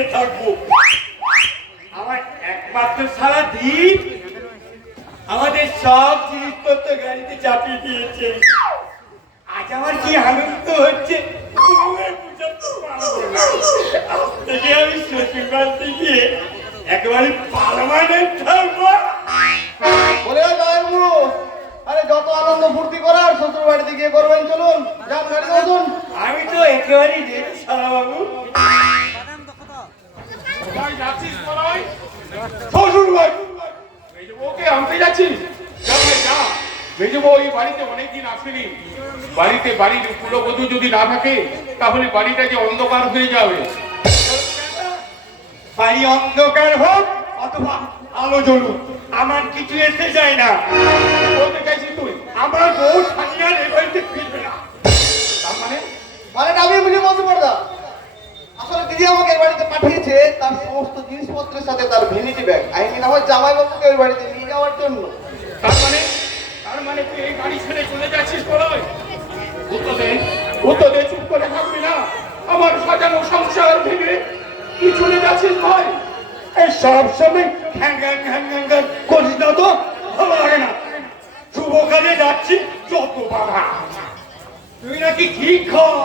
বেঁচে থাকবো। আমার একমাত্র সারা দিন আমাদের সব জিনিসপত্র গাড়িতে চাপিয়ে দিয়েছে। আজ আমার কি আনন্দ হচ্ছে আজ থেকে আমি শ্বশুর বাড়িতে গিয়ে একেবারে পার্মানেন্ট থাকবো। বলে যাবো আরে যত আনন্দ ফুর্তি করার শ্বশুর বাড়িতে গিয়ে করবেন, চলুন যান গাড়ি বসুন। আমি তো একেবারেই রেডি সারা বাবু। শ্বশুর বাড়ি মেজো বউকে আনতে যাচ্ছিস? যা ভাই যা। মেজো বউ এই বাড়িতে অনেকদিন আসেনি। বাড়িতে বাড়ির কুলবধূ যদি না থাকে তাহলে বাড়িটা যে অন্ধকার হয়ে যাবে। বাড়ি অন্ধকার হোক অথবা আলো জ্বলুক, আমার কিছু এসে যায় না। বলতে চাইছিস তুই? আমার বউ সানিয়ার এ বাড়িতে ফিরবে না। তার মানে মানে আমি বুঝে বলতে পারতাম, আসলে দিদি আমাকে এই বাড়িতে পাঠিয়েছে তার সমস্ত জিনিসপত্রের সাথে তার ভ্যানিটি ব্যাগ আইনি আমার জামাই বাবুকে ওই বাড়িতে নিয়ে যাওয়ার জন্য। তার মানে তুই এই বাড়ি ছেড়ে চলে যাচ্ছিস বলয়? উত্তর দে, চুপ করে থাকবি না। আমার সাজানো সংসার ভেঙে তুই চলে যাচ্ছিস ভাই? এই সব সময় ঘ্যাং ঘ্যাং ঘ্যাং ঘ্যাং ঘ্যাং করিস না তো, ভালো লাগে না। শুভ কাজে যাচ্ছি যত বাধা। তুই নাকি ঠিক কর,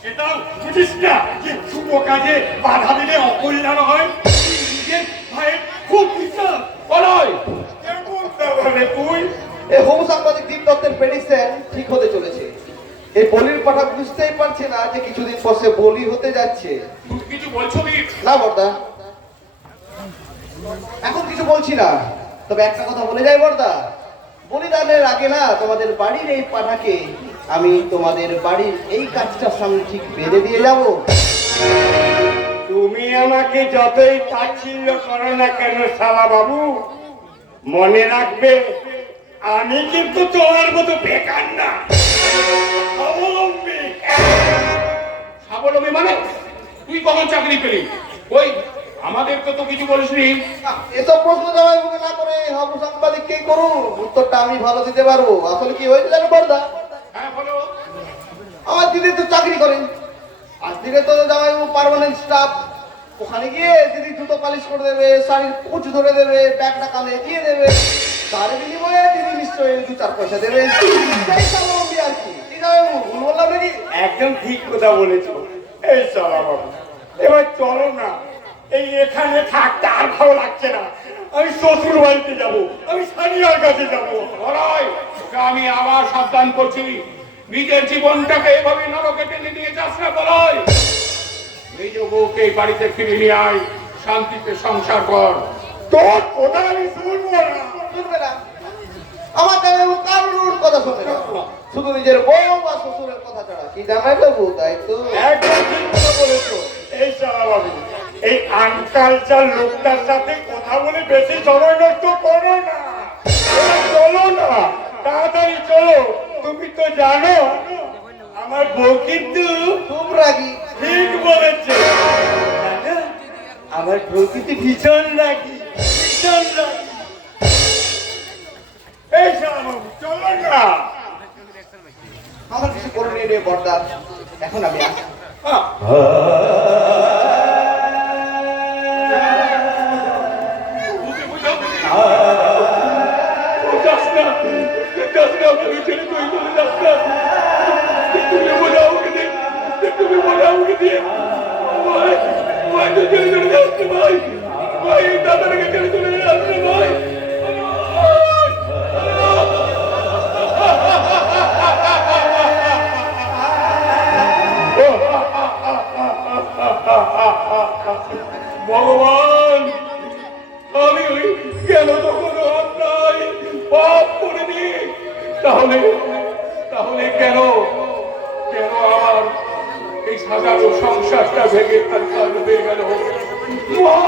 সেটাও বুঝিস না যে শুভ কাজে বাধা দিলে অকল্যাণ হয়। তুই নিজের ভাইয়ের খুব বিশ্বাস বলয় কেমন তাহলে তুই? এই হবু সাংবাদিক দীপ দত্তের প্রেডিকশন ঠিক হতে চলেছে। এই বলির পাঠা বুঝতেই পারছে না যে কিছুদিন পর সে বলি হতে যাচ্ছে। তুই কিছু বলছো কি? না বর্দা, এখন কিছু বলছি না, তবে একটা কথা বলে যাই বর্দা, বলিদানের আগে না তোমাদের বাড়ির এই পাঠাকে আমি তোমাদের বাড়ির এই কাজটার সামনে ঠিক বেঁধে দিয়ে যাব। তুমি আমাকে যতই তাচ্ছিল্য করো না কেন শালা বাবু, মনে রাখবে আমি কিন্তু তোমার মতো বেকার না, স্বাবলম্বী। স্বাবলম্বী মানে? তুই কখন চাকরি পেলি? ওই আমাদেরকে তো কিছু বলিসনি। এসব প্রশ্ন জবাই মুখে না করে হবু সাংবাদিক কে করুন, উত্তরটা আমি ভালো দিতে পারবো। আসলে কি হয়েছে জানো বর্দা, হ্যাঁ বলো। আমার দিদি তো চাকরি করেন, আজ থেকে তো জামাই পার্মানেন্ট স্টাফ। ওখানে গিয়ে দিদি জুতো পালিশ করে দেবে, শাড়ির কুচ ধরে দেবে, ব্যাগটা কানে দিয়ে দেবে, তার বিনিময়ে দিদি নিশ্চয়ই 2-4 পয়সা দেবে। সেই স্বাবলম্বী আর কি। কি জামাইবাবু, ভুল বললাম নাকি? একদম ঠিক কথা বলেছো। এই শালা বাবু, এবার চলো না, এই এখানে থাকতে আর ভালো লাগছে না। আমি শ্বশুর বাড়িতে যাবো, আমি সানিয়ার কাছে যাবো। বলয় তোকে আমি আবার সাবধান করছি, নিজের জীবনটাকে এভাবে নরকে টেনে নিয়ে যাস না। বলয় নিজ বউকে এই বাড়িতে ফিরে নিয়ে আয়, শান্তিতে সংসার কর। তোর কথা আমি শুনবো না। শুনবে না? আমার জামাইবাবু কারোর কথা শোনে না, শুধু নিজের বউ বা শ্বশুরের কথা ছাড়া। কি জামাইবাবু, তাই তো? একদম ঠিক কথা বলেছো। এই শালা বাবু, এই আনকালচার লোকটার সাথে কথা বলে বেশি সময় নষ্ট করো না। এবার চলো না, তাড়াতাড়ি চলো। তুমি তো জানো আমার বউ কিন্তু খুব রাগী। ঠিক বলেছে। জানো, আমার বউ কিন্তু ভীষণ রাগী, ভীষণ রাগী। এই শালা বাবু, চলো না। আমার কিছু করণীয় নেই বর্দা, এখন আমি আসি। ভগবান, আমি ওই কেন তখন অন্যায় পাপ করিনি? তাহলে তাহলে কেন কেন আমার এই সাজানো সংসারটা ভেঙে কাজ হয়ে গেল? মা,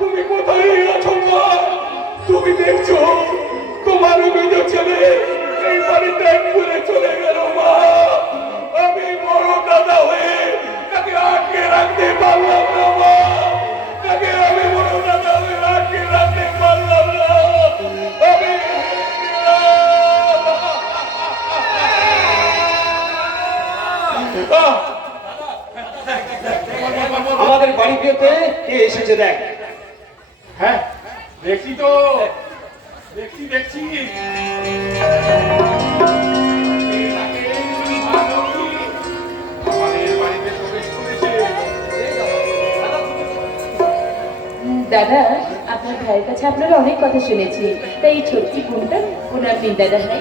তুমি কোথায় আছো মা? তুমি দেখছো তোমার মেজ ছেলে এই বাড়ি ত্যাগ করে চলে গেল মা। আমি বড় দাদা হয়ে তাকে আটকে রাখতে পারলাম না মা। তাকে আমি বড় দাদা হয়ে আটকে রাখতে পারলাম না। আমি আমাদের বাড়িতে কে এসেছে দেখ। হ্যাঁ দেখছি তো, দেখছি দেখছি। আমাদের বাড়িতে প্রবেশ করেছে। দাদা, আপনার ভাইয়ের কাছে আপনারা অনেক কথা শুনেছি, তাই এই ছোট্ট বোনটা ওনার তিন দাদা ভাই।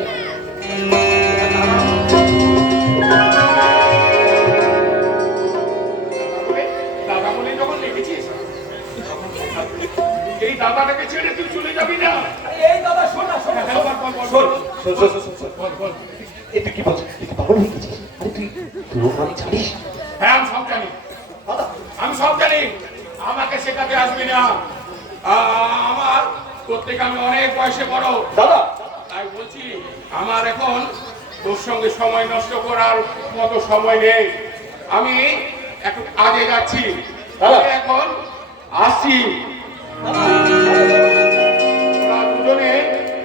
দাদা বলে যখন লিখেছিস, এই দাদাটাকে ছেড়ে তুই চলে যাবি না। এই দাদা শোনা শোনা হ্যাঁ, বল, বল, বল, শোন বল। শোন শোন শোন বল, বল। এ তুই কি বলছিস? তুই কি পাগল হয়ে গেছিস? আরে তুই ওখানে ছাড়িস? হ্যাঁ আমি সব জানি, আমি সব জানি। আমাকে শেখাতে আসবি না। আমার প্রত্যেকে আমি অনেক বয়সে বড় দাদা তাই বলছি, আমার এখন তোর সঙ্গে সময় নষ্ট করার মতো সময় নেই। আমি একটু আগে যাচ্ছি, দাদা। আমি এখন আসছি। ওরা দুজনে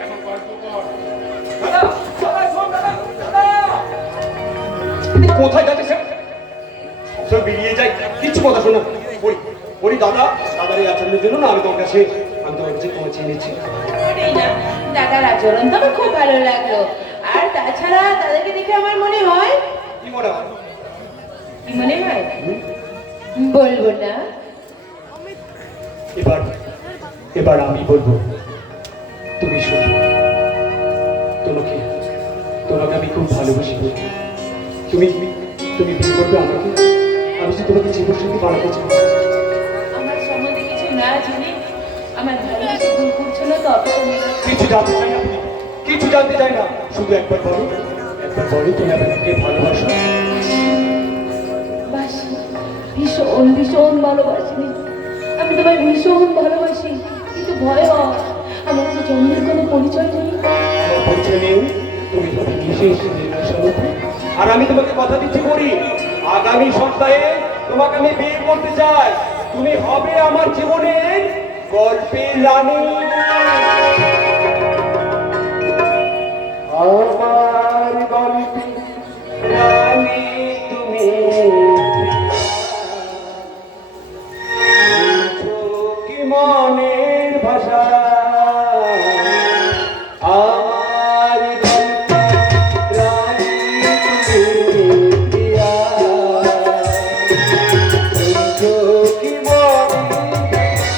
এখন গল্প কর। দাদা দাদা শোন দাদা দাদা তুই কোথায় যাচ্ছিস? সব বেরিয়ে যাই, কিচ্ছু কথা শোনা। ওই দাদা দাদার এই আচরণের জন্য না আমি তোমার কাছে তোমার চিনেছি। এই না, দাদার আচরণ তো আমার খুব ভালো লাগলো। আর তাছাড়া দাদাকে দেখে আমার মনে হয়, কি মনে হয়? কি মনে হয় বলবো না। এবার আমি বলবো, তুমি শোনো। তোমাকে আমি খুব ভালোবাসি। তুমি তুমি বিয়ে করবে আমাকে? আমি যে তোমাকে জীবনসঙ্গী বানাতে চাই। আমার সম্বন্ধে কিছু না জেনে আমার ভালোবাসা ভুল করছিল তো অপেক্ষা নেই। কিছু জানতে চাই না, কিছু জানতে চাই না। শুধু একবার বলো তুমি আমাকে ভালোবাসো। বাসি, ভীষণ ভীষণ ভালোবাসি। আমি তোমায় ভীষণ ভালোবাসি, কিন্তু ভয় হয় আমার যে জন্মের কোনো পরিচয় নেই। আমার পরিচয় নেই, তুমি হবে বিশেষ নির্বাচন। আর আমি তোমাকে কথা দিচ্ছি করি, আগামী সপ্তাহে তোমাকে আমি বিয়ে করতে চাই। তুমি হবে আমার জীবনের গল্পের রানী। আমার গল্পের রানী তুমি, কি মনের ভাষা। আমার গল্পের রানী তুমি, প্রিয়া। কি মনের ভাষা।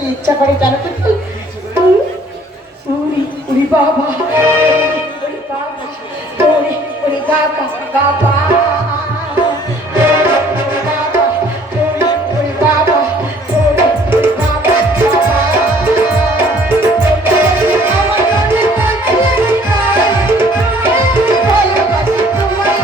কি ইচ্ছা করে জানো তো? উরি উরি বাবা, উরি বাবা, উরি উরি বাবা বাবা, উরি বাবা, উরি উরি বাবা বাবা। আমার মনে পড়ছে ভালোবাসি তোমায়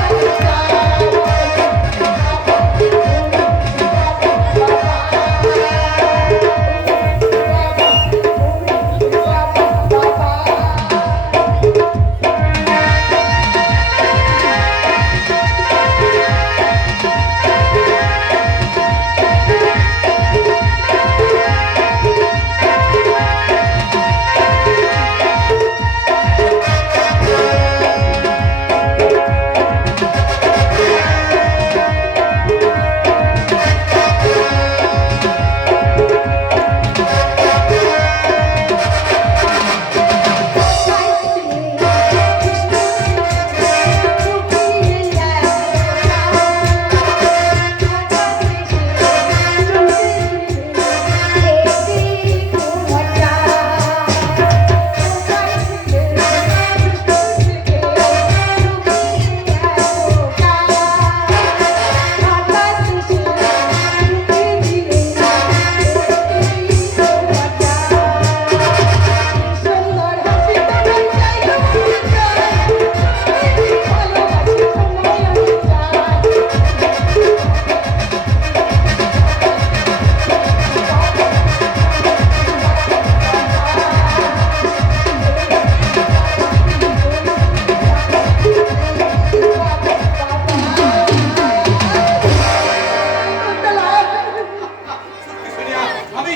আমি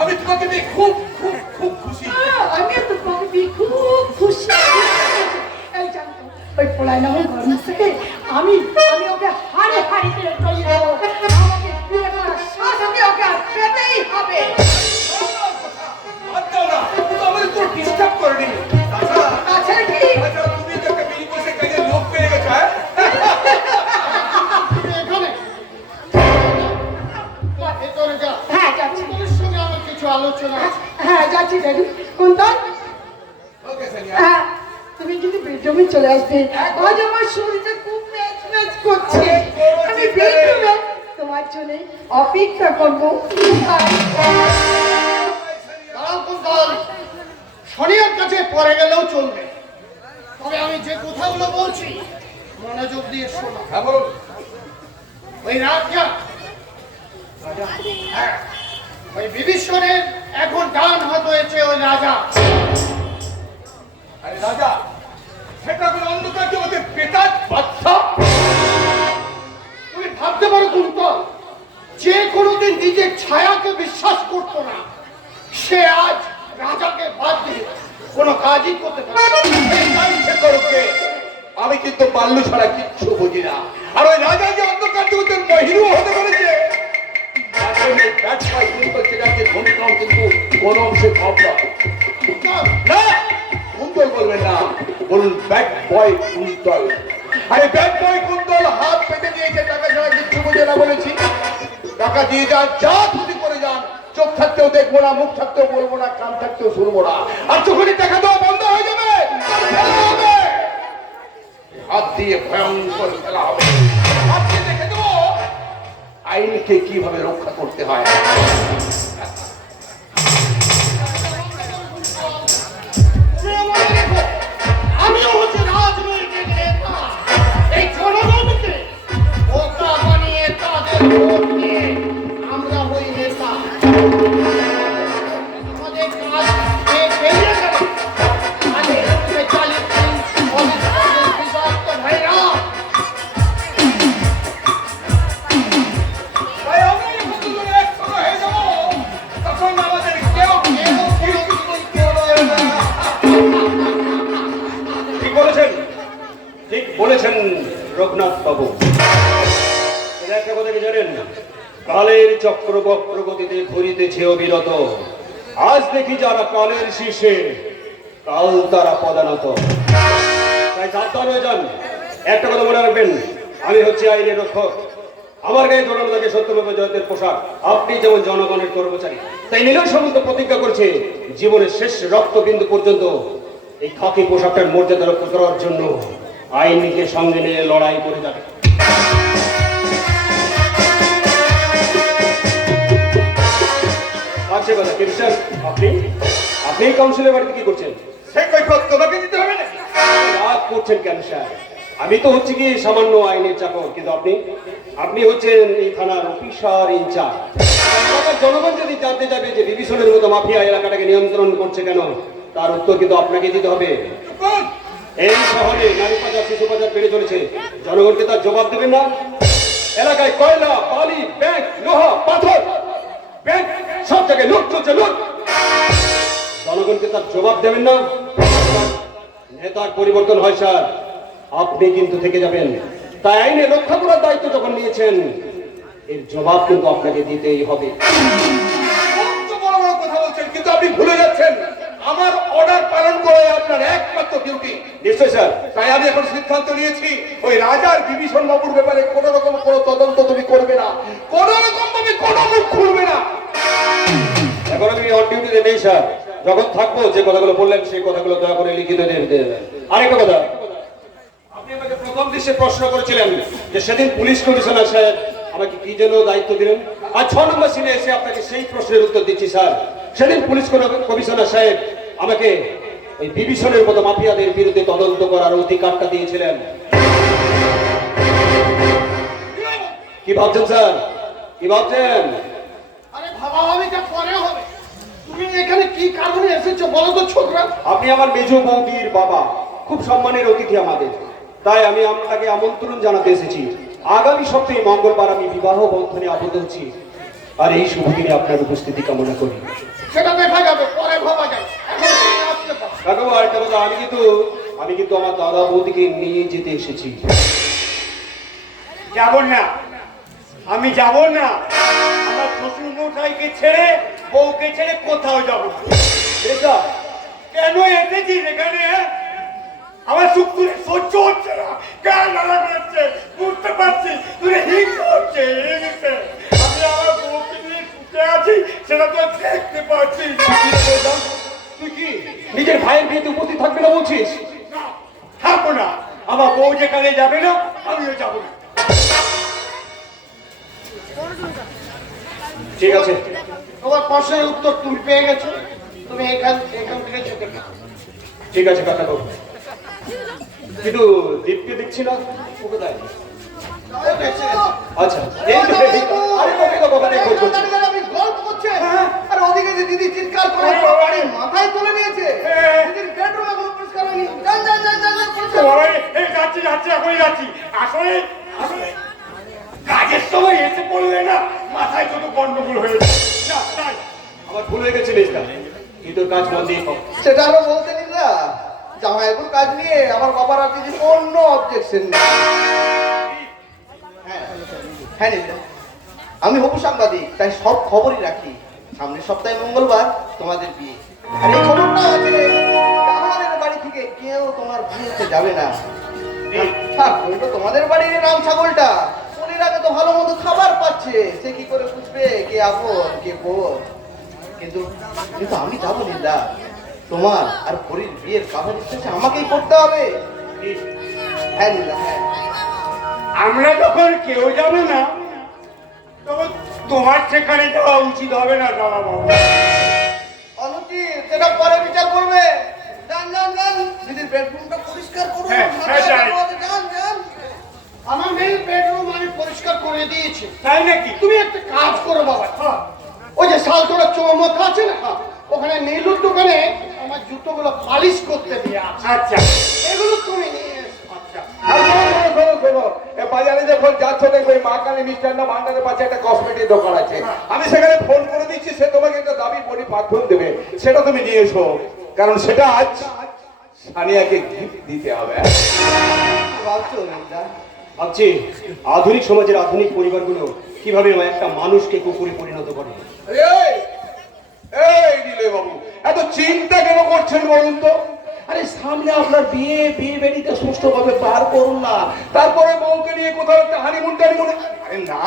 আমি তোমাকে পেয়ে খুব খুব খুব খুশি। আমিও তো পারবি খুব খুশি। এই জানতো ওই পোলাই নামের গরম থেকে আমি ওকে হাড়ে হাড়ি করে চলে যাবো। আমাকে বিয়ে করার শাস্তি ওকে আর পেতেই হবে। বাদ দাও না, তুমি আমাদের কোনো ডিস্টার্ব করনি। তাছাড়া তাছাড়া কি? তাছাড়া তুমি তো একটা বিড়ি বসে কাজে লোক পেয়ে গেছো, হ্যাঁ? এখানে ভেতরে যা, হ্যাঁ যাচ্ছি, তোর সঙ্গে আমার কিছু আলোচনা আছে। হ্যাঁ যাচ্ছি ড্যাডি। কোনটা? ওকে সানিয়া। হ্যাঁ তুমি কিন্তু বেডরুমে চলে আসবে। আজ আমার শরীরটা খুব ম্যাচ ম্যাচ করছে। আমি বেডরুমে তোমার জন্য অপেক্ষা করবো। দাঁড়াও কুন্তল, শনিয়ার কাছে পরে গেলেও চলবে, তবে আমি যে কথাগুলো বলছি মনোযোগ দিয়ে শোনো। হ্যাঁ বলুন। ওই রাজা, হ্যাঁ, ওই বিভীষণের এখন ডান হাত হয়েছে ওই রাজা। আরে রাজা, সেটা কোনো অন্ধকার জগতের পেটার বাচ্চা। তুমি ভাবতে পারো কুন্তল, যে কোনোদিন নিজের ছায়াকে বিশ্বাস করতো না, সে আজ রাজাকে বাদ দিয়ে কোনো কাজই করতে পারে না। আমি কিন্তু বাল্লু ছাড়া কিচ্ছু বুঝি না। আর ওই রাজা যে অন্ধকার জগতের মহিরু হতে পেরেছে, আসলে ব্যাট বয় কুন্তল সেটাকে ভূমিকাও কিন্তু কোনো অংশে কম নয়। না, কুন্তল বলবেন না, বলুন ব্যাট বয় কুন্তল। আরে ব্যাট বয় কুন্তল হাত পেতে দিয়েছে, টাকা ছাড়া কিচ্ছু বুঝে না বলেছি। টাকা দিয়ে যান, যা খুশি করে যান, চোখ থাকতেও দেখবো না, মুখ থাকতেও বলবো না, কান থাকতেও শুনবো না। আর যখনই টাকা দেওয়া বন্ধ হয়ে যাবে, ফেলা হবে, হাত দিয়ে ভয়ঙ্কর ফেলা হবে। হাত দিয়ে দেখে দেবো আইনকে কিভাবে রক্ষা করতে হয়। আমিও হচ্ছে রাজনৈতিক নেতা। এই জনগণকে বোকা বানিয়ে তাদের ভোট নিয়ে আমরা হই নেতা। আমাদের কাজ বেরিয়ে গেল। আগে তুমি চালিয়ে দিন অবিশ্বাসের বিভক্ত ভাইরা। তাই আমরা যখন দুজনে একসঙ্গে হয়ে যাবো, তখন আমাদের কেউ ঠিক বলেছেন, ঠিক বলেছেন রঘুনাথ বাবু। এর একটা কথা কি জানেন? কালের চক্র বক্রগতিতে ঘুরিতেছে অবিরত। আজ দেখি যারা কালের শীর্ষে, কাল তারা পদানত। তাই সাবধান হয়ে যান। একটা কথা মনে রাখবেন, আমি হচ্ছে আইনের রক্ষক। আমার গায়ে জড়ানো থাকে সত্যভাবে জয়তের পোশাক। আপনি যেমন জনগণের কর্মচারী, তাই নীলয় সামন্ত প্রতিজ্ঞা করছে জীবনের শেষ রক্তবিন্দু পর্যন্ত এই খাকি পোশাকটার মর্যাদা রক্ষা করার জন্য আইনকে সঙ্গে নিয়ে লড়াই করে যাবে। আচ্ছা কথা কিন্তু স্যার, আপনি আপনি কাউন্সিলের বাড়িতে কি করছেন? সে কৈফিয়ত তোমাকে দিতে হবে না। রাগ করছেন কেন স্যার? আমি তো হচ্ছে কি সামান্য আইনের চাকর, কিন্তু আপনি আপনি হচ্ছেন এই থানার অফিসার ইনচার্জ। এলাকার জনগণ যদি জানতে যাবে যে বিভীষণের মতো মাফিয়া এলাকাটাকে নিয়ন্ত্রণ করছে কেন, তার উত্তর কিন্তু আপনাকে দিতে হবে। এই শহরে নারী পাচার, শিশু পাচার বেড়ে চলেছে, জনগণকে তার জবাব দেবেন না? এলাকায় কয়লা, বালি, ব্যাংক, লোহা, পাথর, ব্যাংক সব জায়গায় লুট চলছে, লুট। জনগণকে তার জবাব দেবেন না? নেতার পরিবর্তন হয় স্যার, আপনি কিন্তু থেকে যাবেন। তাই আইনে রক্ষা করার দায়িত্ব যখন নিয়েছেন, এর জবাব কিন্তু আপনাকে দিতেই হবে। কত বড় বড় কথা বলছেন, কিন্তু আপনি ভুলে যাচ্ছেন আমার অর্ডার পালন করে আপনার একমাত্র ডিউটি। নিশ্চয় স্যার। তাই আমি এখন সিদ্ধান্ত নিয়েছি, ওই রাজার বিভীষণ বাবুর ব্যাপারে কোন রকম কোনো তদন্ত তুমি করবে না, কোন রকম ভাবে কোনো মুখ খুলবে না। এখন আমি অন ডিউটিতে নেই স্যার, যখন থাকবো যে কথাগুলো বললেন সেই কথাগুলো দয়া করে লিখিত দিয়ে দেবেন। আরেকটা কথা, আপনি আমাকে প্রথম দৃশ্যে প্রশ্ন করেছিলেন যে সেদিন পুলিশ কমিশনার সাহেব আমাকে কি যেন দায়িত্ব দিলেন, আর 6 নম্বর সিনে এসে আপনাকে সেই প্রশ্নের উত্তর দিচ্ছি স্যার। সেদিন পুলিশ কমিশনার সাহেব আমাকে ওই বিভীষণের মতো মাফিয়াদের বিরুদ্ধে তদন্ত করার অধিকারটা দিয়েছিলেন। কি ভাবছেন স্যার, কি ভাবছেন? আরে ভাবা ভাবিটা পরে হবে। তুমি এখানে কি কারণে এসেছো বলো তো ছোকরা? আপনি আমার মেজ বৌদির বাবা, খুব সম্মানের অতিথি আমাদের, তাই আমি আপনাকে আমন্ত্রণ জানাতে এসেছি। আগামী সপ্তাহে মঙ্গলবার আমি বিবাহ বন্ধনে আবদ্ধ হচ্ছি, আর এই শুভ দিনে আপনার উপস্থিতি কামনা করি। সেটা দেখা যাবে, পরে ভাবা যাবে। এখন তুমি আসতে পারো। কাকু আরেকটা কথা, আমি কিন্তু আমার দাদা বৌদিকে নিয়ে যেতে এসেছি। যাব না, আমি যাব না। আমার শ্বশুর মশাইকে ছেড়ে, বউকে ছেড়ে কোথাও যাব না। এটা কেন এসেছিস এখানে? আমার সুখ তুলে সহ্য হচ্ছে না, গান লাগা করছে, বুঝতে পারছি তুই হিংসা হচ্ছে, হিংসে। আমি আমার বউকে নিয়ে সুখে আছি, সেটা তো দেখতে পাচ্ছি। তুই কি নিজের ভাইয়ের বিয়েতে উপস্থিত থাকবি না বলছিস? না, থাকবো না। আমার বউ যেখানে যাবে না, আমিও যাবো না। ঠিক আছে, তোমার প্রশ্নের উত্তর তুমি পেয়ে গেছো। তুমি এখান থেকে ছুটে যাও। ঠিক আছে কাকা বাবু, কিন্তু দীপকে দেখছি না, ও কোথায়? আচ্ছা, এই তো আরে কবে তো বাবা দেখো আপনি গল্প করছে, আর ওদিকে যে দিদি চিৎকার করে বাড়ি মাথায় তুলে নিয়েছে। দিদির বেডরুমে কোনো পরিষ্কার হয়নি। যান যান যান যান যান, পরিষ্কার করুন। যাচ্ছি যাচ্ছি, এখনই যাচ্ছি। আসলে আসলে কাজের সময় এসে পড়লে না, মাথায় যত গন্ডগোল হয়ে যায়। যা, তাই। আমার ভুল হয়ে গেছে মেজদা, তুই তোর কাজ মন দিয়ে কর। সেটা আরো বলতে নিন না, জামাইবাবুর কাজ নিয়ে আমার বাবার আর দিদি অন্য অবজেকশন নেই। হ্যাঁ নিন, আমি হবু সাংবাদিক, তাই সব খবরই রাখি। সামনের সপ্তাহে মঙ্গলবার তোমাদের বিয়ে, আর এই খবরটা আছে আমাদের বাড়ি থেকে কেউ তোমার বিয়েতে যাবে না। থাক, ওই তো তোমাদের বাড়ির রাম ছাগলটা, শরীর আগে তো ভালো মতো খাবার পাচ্ছে, সে কি করে বুঝবে কে আপন কে বোন? কিন্তু কিন্তু আমি যাবো নিন্দা, তোমার আর পরীর বিয়ের কাজ শেষে আমাকেই করতে হবে। হ্যাঁ নিন্দা, হ্যাঁ। আমরা যখন কেউ যাবে না, তখন তোমার সেখানে যাওয়া উচিত হবে না দাদা বাবু। অনুচিত, সেটা পরে বিচার করবে। যান যান যান, দিদির বেডরুমটা পরিষ্কার করুন। হ্যাঁ, হ্যাঁ, যাই। যান যান। আমার মেয়ের বেডরুম আমি পরিষ্কার করে দিয়েছি। তাই নাকি? তুমি একটা কাজ করো বাবা, ওই যে শালতোড়া চৌমুখ আছে না, ওখানে নীলুর দোকানে আমার জুতোগুলো পালিশ করতে দিয়ে আছে। আচ্ছা এগুলো তুমি নিয়ে এসো। আচ্ছা, আর শোনো, এ বাজারে যখন যাচ্ছ দেখবে মা কালী মিষ্টান্ন ভান্ডারের পাশে একটা কসমেটিক দোকান আছে, আমি সেখানে ফোন করে দিচ্ছি, সে তোমাকে একটা দামি বডি পারফিউম দেবে, সেটা তুমি নিয়ে এসো, কারণ সেটা আজ সানিয়াকে গিফট দিতে হবে। কি ভাবছো নিন্দা? ভাবছি আধুনিক সমাজের আধুনিক পরিবারগুলো কিভাবে একটা মানুষকে কুকুরে পরিণত করে। এই নীলে বাবু, এত চিন্তা কেন করছেন বলুন তো? আরে সামনে আপনার বিয়ে বেরিতে সুষ্ঠুভাবে পার করুন না, তারপরে বউকে নিয়ে কোথাও একটা হানিমুন টানিমুন। আরে না,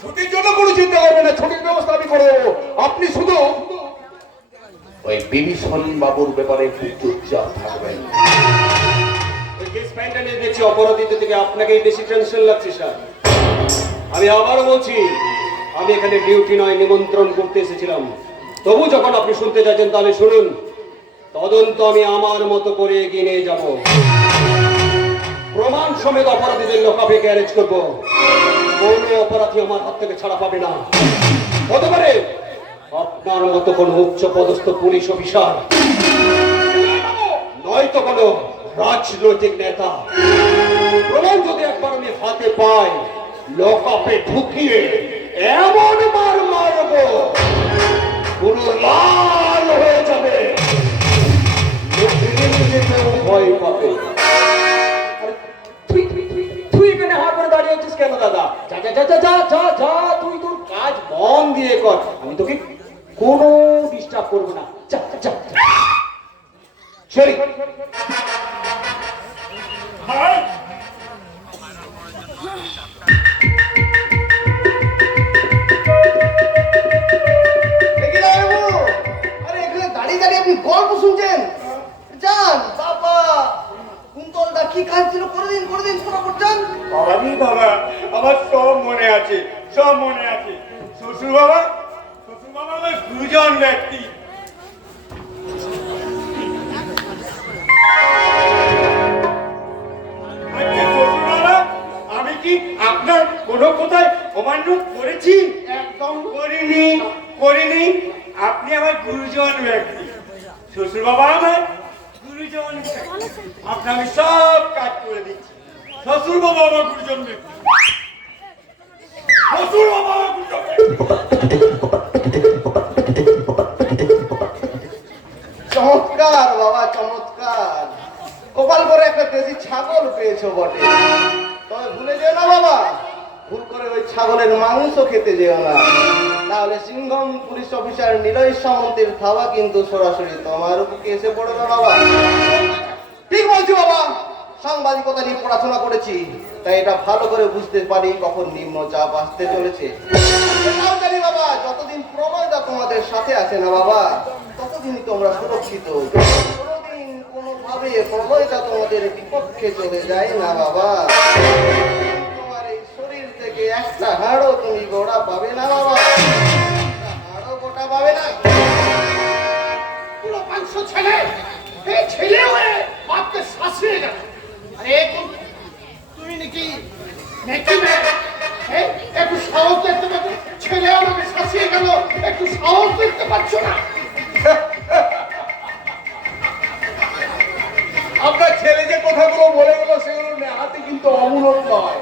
ছুটির জন্য কোনো চিন্তা করবেন না, ছুটির ব্যবস্থা আমি করে দেবো। আপনি শুধু ওই বিভীষণ বাবুর ব্যাপারে একটু চুপচাপ থাকবেন। ওই কেস ফাইলটা নিয়ে দেখছি অপরাধীদের থেকে আপনাকেই বেশি টেনশন লাগছে স্যার। আমি আবারও বলছি, আমি এখানে ডিউটি নয় নিমন্ত্রণ করতে এসেছিলাম। তবু যখন আপনি শুনতে চাইছেন তাহলে শুনুন। তদন্ত আমি আমার মতো করে এগিয়ে নিয়ে যাব, প্রমাণ সমেত অপরাধীদের লোকাপে গ্যারেজ করব। কোনো অপরাধী আমার হাত থেকে ছাড়া পাবে না। হতে পারে আপনার মতো কোনো উচ্চ পদস্থ পুলিশ অফিসার, নয়তো কোনো রাজনৈতিক নেতা। প্রমাণ যদি একবার আমি হাতে পাই, লকআপে ঢুকিয়ে এমন মার মারব পুরো লাল হয়ে যাবে, ভয় পাবে। তুই এখানে হাত করে দাঁড়িয়ে হচ্ছিস কেন দাদা? যা যা যা যা যা যা, তুই তোর কাজ মন দিয়ে কর, আমি তোকে কোনো ডিস্টার্ব করবো না। যা যা সরি। আপনি গল্প শুনছেন? যান বাবা, কুন্তলদা কি কাজ ছিল করে দিন ফটাফট যান। বাবাজি বাবা, আমার সব মনে আছে, সব মনে আছে। শ্বশুর বাবা আমার দুজন ব্যক্তি। আচ্ছা শ্বশুর বাবা, আমি কি আপনার কোনো কোথায় অমান্য করেছি? একদম করিনি। আপনি আমার গুরুজন ব্যক্তি। শ্বশুর বাবা আমার গুরুজন ব্যক্তি। আপনার আমি সব কাজ করে দিচ্ছি। শ্বশুর বাবা আমার গুরুজন ব্যক্তি। শ্বশুর বাবা আমার গুরুজন ব্যক্তি। চমৎকার বাবা, চমৎকার। কপাল করে একটা দেশি ছাগল পেয়েছো বটে, তবে ভুলে যেও না বাবা, ভুল করে ওই ছাগলের মাংস খেতে যেও না, তাহলে সিংহম পুলিশ অফিসার নিলয় সামন্তের থাবা কিন্তু সরাসরি তোমার বুকে এসে পড়বে বাবা। ঠিক বলছি বাবা, সাংবাদিকতা নিয়ে পড়াশোনা করেছি, তাই এটা ভালো করে বুঝতে পারি কখন নিম্ন চাপ আসতে চলেছে। এটাও জানি বাবা, যতদিন প্রলয়টা তোমাদের সাথে আছে না বাবা, ততদিনই তোমরা সুরক্ষিত। কোনোদিন কোনোভাবে প্রলয়টা তোমাদের বিপক্ষে চলে যায় না বাবা। তোমার এই শরীর থেকে একটা হাড়ও তুমি গোড়া পাবে না বাবা, হাড়ও গোটা পাবে না। পুরো 500 ছেলে, এই ছেলে হয়ে বাপকে শাসিয়ে গেল। আরে তুমি নাকি একটু সাহস দেখতে পাচ্ছ? ছেলে আমাকে শাসিয়ে গেল, একটু সাহস দেখতে পাচ্ছ না? আপনার ছেলে যে কথাগুলো বলে গেল সেগুলো নেহাতে কিন্তু অমূলক নয়।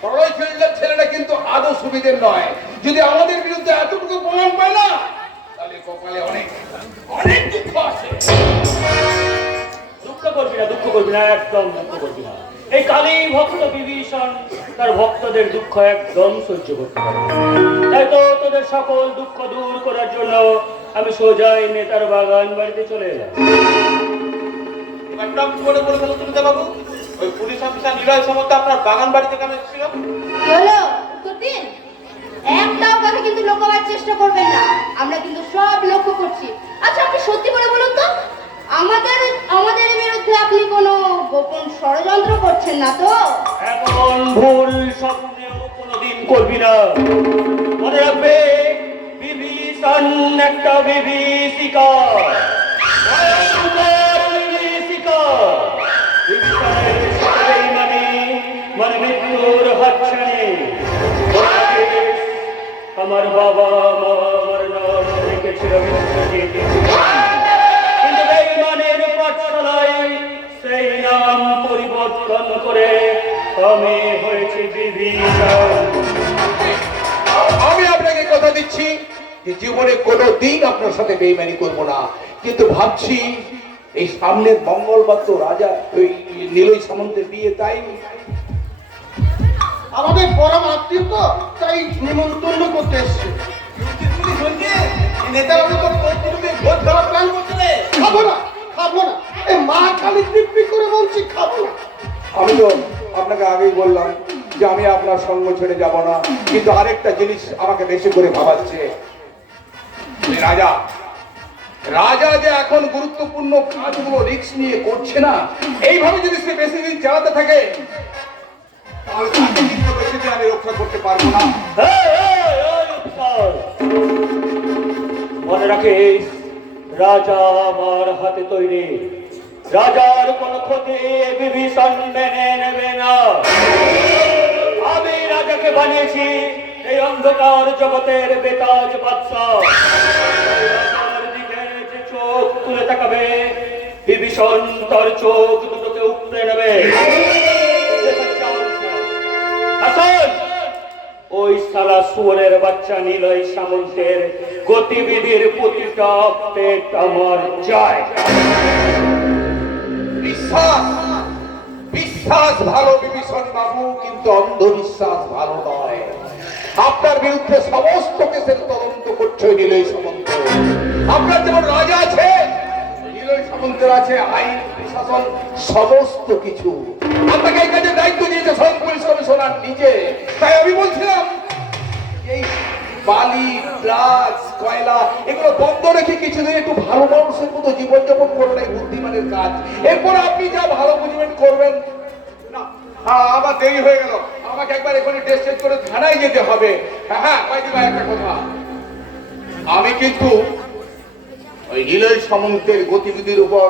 প্রলয় ছেলেটা কিন্তু আদৌ সুবিধের নয়। যদি আমাদের বিরুদ্ধে এতটুকু প্রমাণ পায় না, তাহলে কপালে অনেক অনেক দুঃখ আছে। দুঃখ করবি না, একদম দুঃখ করবি না। এই কালী ভক্ত বিভীষণ তার ভক্তদের দুঃখ একদম সহ্য করতে পারে। তাই তো তোদের সকল দুঃখ দূর করার জন্য আমি সোজাই নেতার বাগান বাড়িতে চলে এলাম। বাবু, ওই পুলিশ অফিসার নিলয় সামন্ত আপনার বাগান বাড়িতে কেন এসেছিল? হলো উত্তরদিন, একটাও কথা কিন্তু লুকাবার চেষ্টা করবেন না, আমরা কিন্তু সব লক্ষ্য করছি। আচ্ছা আপনি সত্যি করে বলুন তো, আমাদের বিরুদ্ধে আপনি কোনো গোপন ষড়যন্ত্র করছেন না তো? এখন ভুল স্বপ্নেও কোনোদিন করবি না। মনে রাখবে, বিভীষণ একটা বিভীষিকা, মানে মৃত্যুর হাতছানি। আমার বাবা মা আমার নাম রেখেছিল বিশ্বজিৎ, কিন্তু বেঈমানের পাঠশালায় সেই নাম পরিবর্তন করে আমি হয়েছি বিভীষণ। আমি আপনাকে কথা দিচ্ছি যে জীবনে কোনো দিন আপনার সাথে বেইমানি করব না, কিন্তু ভাবছি এই সামনের মঙ্গলবার তো রাজা ওই নিলয় সামন্তের বিয়ে, তাই আমাদের পরম আত্মীয় তো, তাই নিমন্ত্রণ করতে এসছে। নেতারা তো ভোট দেওয়ার প্ল্যান করছে। খাবো না। এই মা কালী দিব্যি করে বলছি খাবো না। আমি তো আপনাকে আগেই বললাম যে আমি আপনার সঙ্গ ছেড়ে যাব না, কিন্তু আরেকটা জিনিস আমাকে বেশি করে ভাবাচ্ছে। রাজা রাজা যে এখন গুরুত্বপূর্ণ কাজগুলো রিস্ক নিয়ে করছে না, এইভাবে যদি সে বেশি দিন চালাতে থাকে তাহলে তাকে কিন্তু বেশি দিন আমি রক্ষা করতে পারবো না। মনে রাখিস, রাজা আমার হাতে তৈরি। রাজার কোন ক্ষতি বিভীষণ মেনে নেবে না। আমি রাজাকে বানিয়েছি এই অন্ধকার জগতের বেতাজ বাদশা। রাজার দিকে যে চোখ তুলে তাকাবে, বিভীষণ তার চোখ দুটোকে উপড়ে নেবে। হাসান, ওই সালা সুয়ারের বাচ্চা নিলয় সামন্তের গতিবিধির প্রতিটা আপডেট আমার চাই। বিশ্বাস বিশ্বাস ভালো বিভীষণ বাবু, কিন্তু অন্ধবিশ্বাস ভালো নয়। আপনার বিরুদ্ধে সমস্ত কেসের তদন্ত করছে নিলয় সামন্ত। আপনার যেমন রাজা আছে, নিলয় সামন্তের আছে আইন প্রশাসন সমস্ত কিছু। আপনাকে এই কাজে দায়িত্ব দিয়েছে স্বয়ং পুলিশ কমিশনার নিজে। তাই আমি বলছিলাম এই বালি, ড্রাগস, কয়লা এগুলো বন্ধ রেখে কিছুদিন একটু ভালো মানুষের মতো জীবনযাপন করলেই বুদ্ধিমানের কাজ। এরপর আপনি যা ভালো বুঝবেন করবেন। না, আমার দেরি হয়ে গেল, আমাকে একবার এখানে টেস্ট চেক করে থানায় যেতে হবে। হ্যাঁ একটা কথা, আমি কিন্তু ওই নিলয় সামন্তের গতিবিধির উপর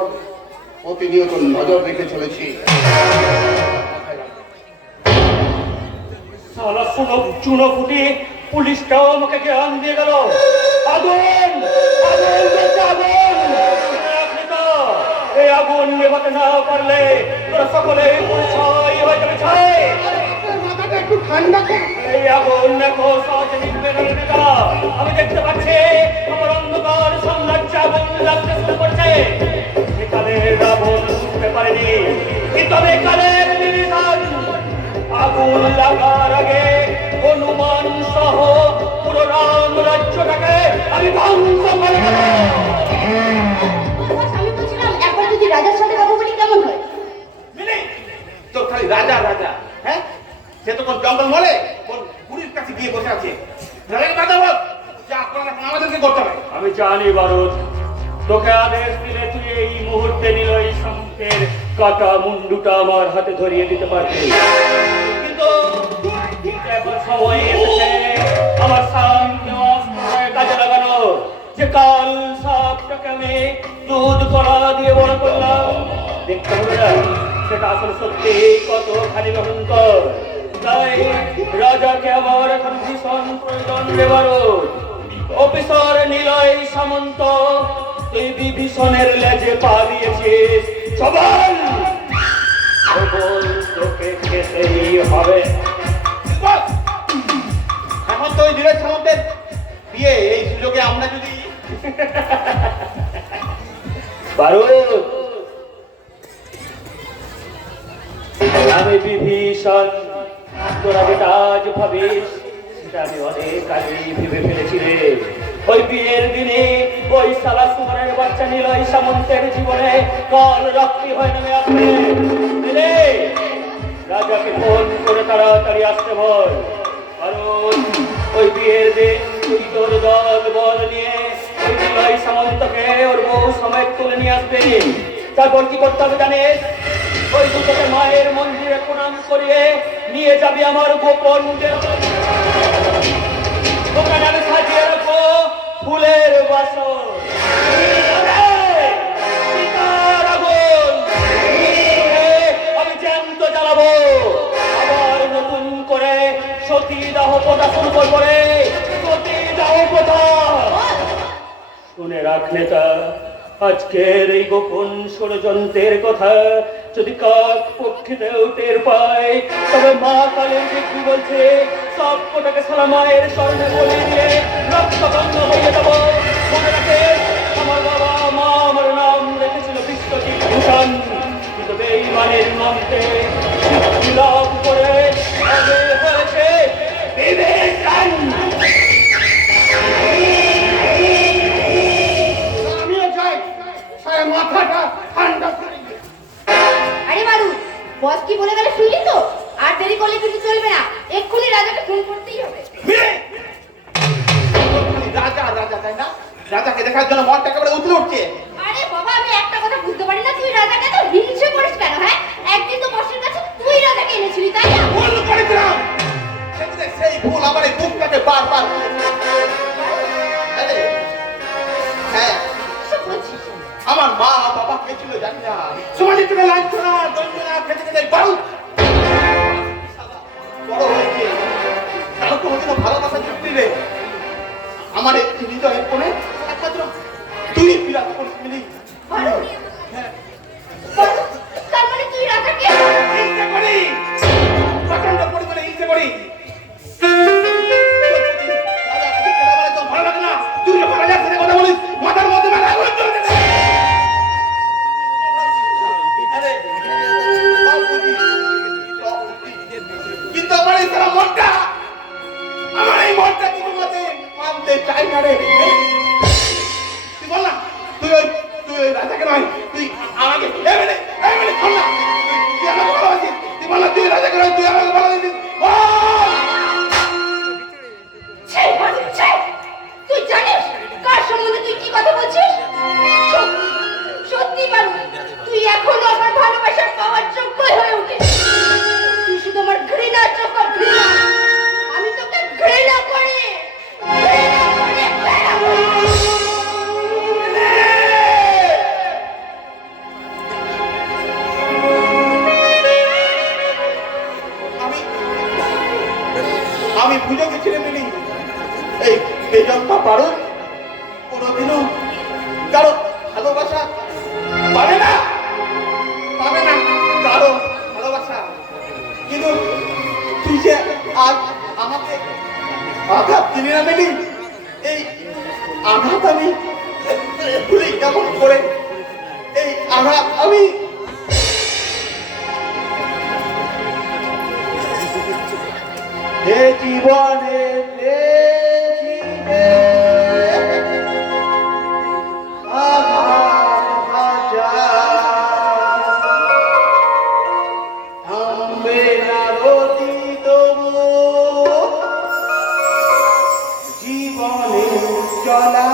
প্রতিনিয়ত নজর রেখে চলেছি। সালা চুনো ফুটি পুলিশটাও আমাকে জ্ঞান দিয়ে গেল। আগুন আগুন জ্বলছে, আগুন! রাখলি তো, এই আগুন নেভাতে না পারলে তোরা সকলে পরিচয় হয়ে যাবে ছাই। মাথাটা একটু ঠান্ডা কর। এই আগুন দেখো সহজে নিভবে না নেতা। আমি দেখতে পাচ্ছি আমার অন্ধকার সাম্রাজ্যে আগুন লাগতে শুরু করছে। এখানে রাবণ বুঝতে পারেনি, কিন্তু আমি কালের বিভীষণ। আগুন লাগার আগে হনুমান সহ পুরো রাম রাজ্যটাকে আমি ধ্বংস করে দেব। আমি বলছিলাম একবার যদি রাজার সাথে কথা বলি কেমন হয়? তো খালি রাজা রাজা, হ্যাঁ? সে তো কোন জঙ্গল মলে কোন পুরীর কাছে গিয়ে বসে আছে। কথা বল, যা আপনারা আমাদেরকে করতে হবে। আমি জানি বারুদ, তোকে আদেশ দিলে তুই এই মুহূর্তে নিলয় সামন্তের কাটা মুন্ডুটা আমার হাতে ধরিয়ে দিতে পারবি, কিন্তু এখন সময় এসেছে আমার সামনে অস্ত্রের কাজে লাগানো। যে কাল সাপটাকে আমি দুধ কলা দিয়ে বড় করলাম, দেখতে হবে না সেটা আসলে সত্যি কত খালি ভয়ঙ্কর। তাই রাজাকে আমার এখন ভীষণ প্রয়োজন রে বারুদ। অফিসার নিলয় সামন্ত, তুই বিভীষণের লেজে পা দিয়েছিস। সবাই তোকে খেতেই হবে। এখন তো ওই নিলয় সামন্তের বিয়ে, এই সুযোগে আমরা যদি বারুদ, আমি বিভীষণ, তোরা যেটা আজ ভাবিস সেটা আমি অনেক আগে ভেবে ফেলেছি রে। ওই বিয়ের দিনে ওই সালা সুমারের বাচ্চা নিলয় সামন্তের জীবনে কাল রাত্রি হয় নামে আসবে। রাজাকে ফোন করে তাড়াতাড়ি আসতে বল। কারণ ওই বিয়ের দিন তুই তোর দল বল নিয়ে ওই নিলয় সামন্তকে ওর বউ সমেত তুলে নিয়ে আসবে। তারপর কি করতে হবে জানিস? ওই দুটোকে মায়ের মন্দিরে প্রণাম করিয়ে নিয়ে যাবি আমার গোপন ওখানে আমি সাজিয়ে রাখবো ফুলের বাসন। আমি জ্যান্ত জ্বালাবো, আবার নতুন করে সতী দাহ প্রথা শুরু করবো রে। সতী দাহ প্রথা শুনে রাখ নেতা, আজকের এই গোপন ষড়যন্ত্রের কথা যদি কাক পক্ষীতেও টের পায়, তবে মা কালীর বিক্রি বলছে সব কোটাকে সালা মায়ের স্মরণে বলে দিয়ে রক্ত গঙ্গা বইয়ে দেবো। মনে রাখে, আমার বাবা মা আমার নাম রেখেছিল বিশ্বজিৎ ভূষণ, কিন্তু বেঈমানের মন্ত্রে সিদ্ধি লাভ করে আগে হয়েছে বিভীষণ। আমিও চাই মাথাটা বস কি বলে গেলে শুনলি তো? আর দেরি করলে কিন্তু চলবে না, এক্ষুনি রাজাকে ফোন করতেই হবে। রাজা রাজা তাই না? রাজাকে দেখার জন্য মনটা একেবারে উতলে উঠছে। আরে বাবা, আমি একটা কথা বুঝতে পারি না, তুই রাজাকে তো হিংসে করিস কেন? হ্যাঁ, একদিন তো বসের কাছে তুই রাজাকে এনেছিলি, তাই না? ভুল করেছিলাম, সেদিনে সেই ভুল আমার এই বুকটাকে বারবার আরে হ্যাঁ, এসব বলছিস? আমার মা বাবা কে ছিল জানি না, সমাজে থেকে লাঞ্ছনা দঞ্জনা খেতে খেতে বারু বড় হয়েছে। কারো কোনোদিনও ভালোবাসা যুক্তি রে আমার এই হৃদয়ের কোণে একমাত্র তুই বিরাজ করেছিলি। বলো। হ্যাঁ, বলো, তার মানে তুই রাজাকে হিংসে করি, প্রচন্ড পরিমাণে হিংসে করি। রাজা তোকে কেন বলে তোর ভালো লাগে না? তুই যখন রাজার সাথে কথা বলিস মাথার মধ্যে মেলা আগুন জ্বলে যায়। আরে, সব বুঝি, সব বুঝি। কিন্তু আমার এই সারা মনটা, আমার এই মনটা কিছু মতে মানতে চাই না রে। তুই বল না, তুই ওই রাজাকে নয়, তুই আমাকে শোন না, তুই আমাকে ভালোবাসিস। তুই বল না, তুই রাজাকে নয়, তুই আমাকে ভালোবাসিস। বল! ছে, ছে! তুই জানিস কার সম্বন্ধে তুই কি কথা বলছিস? সত্যি, সত্যি বাবু, তুই এখনো আমার ভালোবাসা পাওয়ার যোগ্য হয়ে উঠিস। তুই শুধু আমার ঘৃণার যোগ্য, ঘৃণা। আমি তোকে ঘৃণা করি, ঘৃণা করি, ঘৃণা করি। আমি বুঝে গেছিলাম মিলি, এই জন্ম পারো কোনোদিনও কারো ভালোবাসা পাবে না কারো ভালোবাসা। কিন্তু তুই যে আজ আমাকে আঘাত দিলি না মিলি, এই আঘাত আমি ভুলি কেমন করে? এই আঘাত আমি জীবনে থামবে না রতি তবু জীবনে চলা।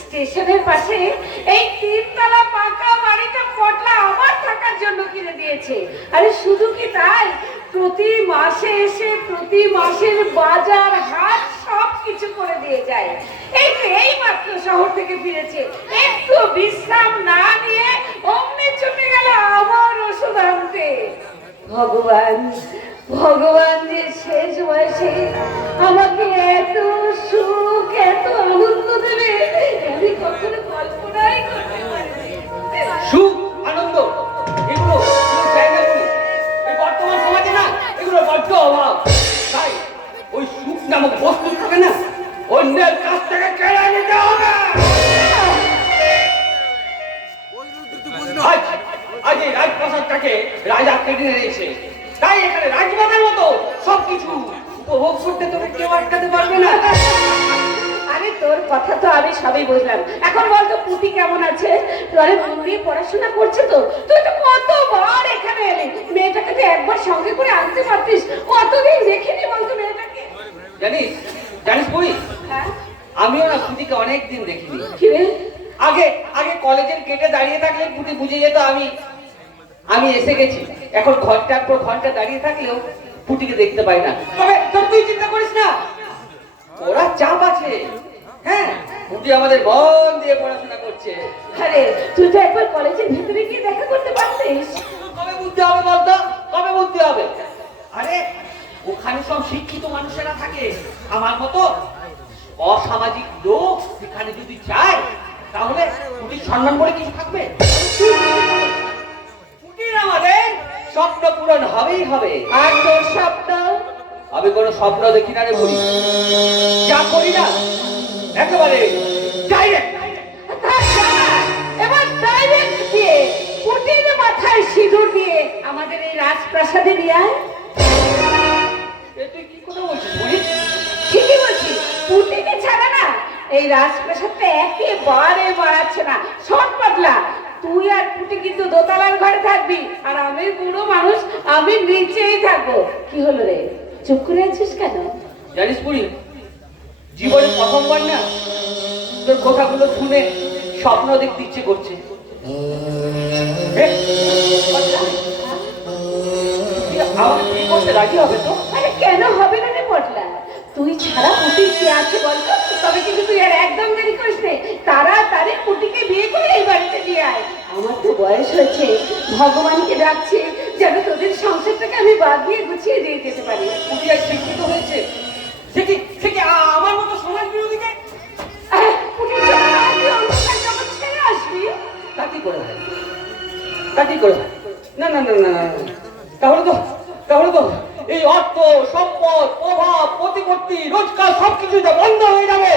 স্টেশনের পাশে এই তিনতলা পাকা বাড়িটা পটলা আমার থাকার জন্য কিনে দিয়েছে। আরে শুধু কি তাই, প্রতি মাসে এসে প্রতি মাসের বাজার হাট সব কিছু করে দিয়ে যায়। এই মাত্র শহর থেকে ফিরেছে, একটু বিশ্রাম না নিয়ে অমনি ছুটে গেল আমার ওষুধ আনতে। ভগবান ভগবান যে শেষ বয়সে আমাকে এত সুখ এত আনন্দ দেবে আমি কখনো কল্পনাই করতে পারিনি। সুখ আনন্দ এগুলো জায়গাগুলি এই বর্তমান সমাজে না, এগুলো বড্ড অভাব। তাই ওই সুখ নামক বস্তু থাকে না, অন্যের কাছ থেকে কেড়ে নিতে হবে। এই রাজপ্রাসাদটাকে রাজা কেটে নিয়েছে, তাই এখানে রাজবাদের মতো সবকিছু উপভোগ করতে তোকে কেউ আটকাতে পারবে না। আরে তোর কথা তো আমি সবই বুঝলাম, এখন বলতো পুঁটি কেমন আছে? তোরে মন দিয়ে পড়াশোনা করছে তো? তুই তো কতবার এখানে এলি, মেয়েটাকে তো একবার সঙ্গে করে আনতে পারতিস। কতদিন দেখিনি বলতো মেয়েটাকে? জানিস জানিস বই, হ্যাঁ আমিও না পুঁটিকে অনেকদিন দেখিনি। কি রে? আগে আগে কলেজের গেটে দাঁড়িয়ে থাকলে পুঁটি বুঝে যেত আমি এসে গেছি। এখন ঘন্টার পর ঘন্টা দাঁড়িয়ে থাকলেও পুঁটিকে দেখতে পাই না। তবে তুই চিন্তা করিস না, ওরা চাপ আছে। হ্যাঁ, পুঁটি আমাদের মন দিয়ে পড়াশোনা করছে। আরে তুই তো একবার কলেজের ভিতরে গিয়ে দেখা করতে পারতিস। কবে বুদ্ধি হবে বলতো, কবে বুদ্ধি হবে? আরে ওখানে সব শিক্ষিত মানুষেরা থাকে, আমার মতো অসামাজিক লোক সেখানে যদি যায় তাহলে পুঁটির সম্মান করে কিছু থাকবে? পুঁটির আমাদের স্বপ্ন পূরণ হবেই হবে। আর তোর স্বপ্ন? আমি কোনো স্বপ্ন দেখি না রে বলি, যা করি না একেবারে ডাইরেক্ট। এবার ডাইরেক্ট দিয়ে পুঁটির মাথায় সিঁদুর দিয়ে আমাদের এই রাজপ্রাসাদে নিয়ে আয়। তুই কি কথা বলছিস বলি? ঠিকই বলছি, পুঁটিকে ছাড়া না এই রাজপ্রাসাদটা একেবারে বাড়াচ্ছে না। শোন পাতলা, তুই আর পুঁটি কিন্তু দোতলার ঘরে থাকবি, আর আমি বুড়ো মানুষ, আমি নিচেই থাকবো। কি হলো রে, চুপ করে আছিস কেন? জানিস পুরি, জীবনে প্রথমবার না তোর কথাগুলো শুনে স্বপ্ন দেখতে ইচ্ছে করছে। আমাকে বিয়ে করতে রাজি হবে তো? আরে কেন হবে না রে পটলা, তুই ছাড়া পুঁটির কে আছে বলতো? তবে কিন্তু তুই আর একদম দেরি করিস নে, তাড়াতাড়ি পুঁটিকে বিয়ে করে এই বাড়িতে দিয়ে আয়। আমার তো বয়স হয়েছে, ভগবানকে ডাকছি যেন তোদের সংসারটাকে আমি বাগিয়ে গুছিয়ে দিয়ে যেতে পারি। পুঁটি আর শিক্ষিত হয়েছে, সে কি আমার মতো সমাজ বিরোধীকে? পুঁটির জন্য তুই অন্ধকার জগৎ ছেড়ে আসবি? তা কি করে হয়, তা কি করে হয়? না না না না না, তাহলে তো এই অর্থ সম্পদ প্রভাব প্রতিপত্তি রোজগার সবকিছু যা বন্ধ হয়ে যাবে।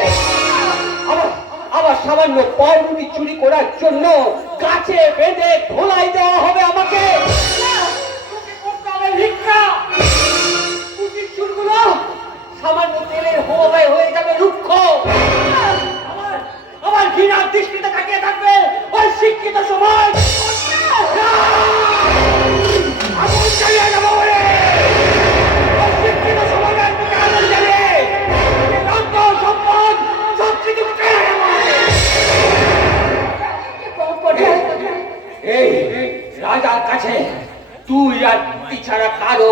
আবার সামান্য পাউরুটি চুরি করার জন্য গাছে বেঁধে ধোলাই দেওয়া হবে আমাকে। ভিক্ষা পুঁটির চুলগুলো সামান্য তেলের হওয়ায় হয়ে যাবে রুক্ষ। আমার ঘৃণার দৃষ্টিতে তাকিয়ে থাকবে ওই শিক্ষিত সমাজ। আগুন জ্বালিয়ে দেবো বলে ওই শিক্ষিত সমাজের বুকে আগুন জ্বালিয়ে রক্ত সম্পদ সবকিছু কেড়ে নেবো। এই রাজার কাছে তুই আর তুই ছাড়া কারো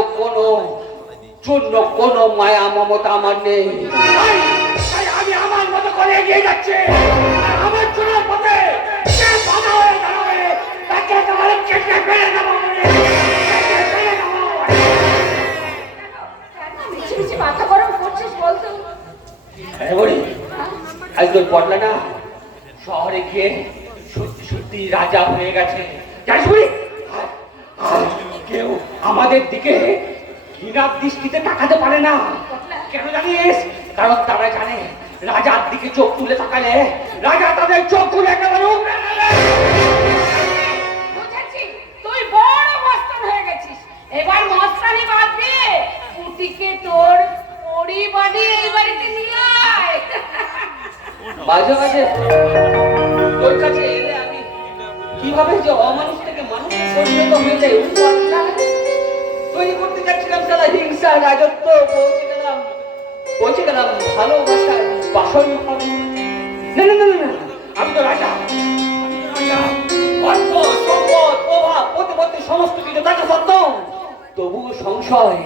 কোনো মায়া মমতা আমার নেই। তাই আমি আমার মতো করে এগিয়ে যাচ্ছি। আমার চুনার পথে যে বাধা হয়ে দাঁড়াবে তাকে তোমার কেটে ফেলে দেবো। মিছি মিছি মাথা গরম করছিস বলতো? হ্যাঁ বলি, আজ তোর পটলা না শহরে গিয়ে সত্যি সত্যি রাজা হয়ে গেছে। জানিস বলি, কেউ আমাদের দিকে ঘৃণার দৃষ্টিতে তাকাতে পারে না। কেন জানিস? কারণ তারা জানে রাজার দিকে চোখ তুলে তাকালে রাজা তাদের চোখ তুলে একেবারে উড়ে নেবে। বুঝেছি, তুই বড় মস্তান হয়ে গেছিস। এবার মস্তানি বাদ দিয়ে পুঁটিকে তোর পরিবারে এই বাড়িতে নিয়ে আয়। মাঝে মাঝে তোর কাছে এলে আমি কিভাবে যে অমানুষ থেকে মানুষ পরিণত হয়ে যাই তৈরি করতে যাচ্ছিলাম সারা হিংসা রাজত্ব, পৌঁছে গেলাম ভালোবাসার বাসন হবে। না না না না, আমি তো রাজা। অর্থ সম্পদ প্রভাব প্রতিপত্তি সমস্ত কিছু তাকে সত্ত্বেও তবুও সংশয়।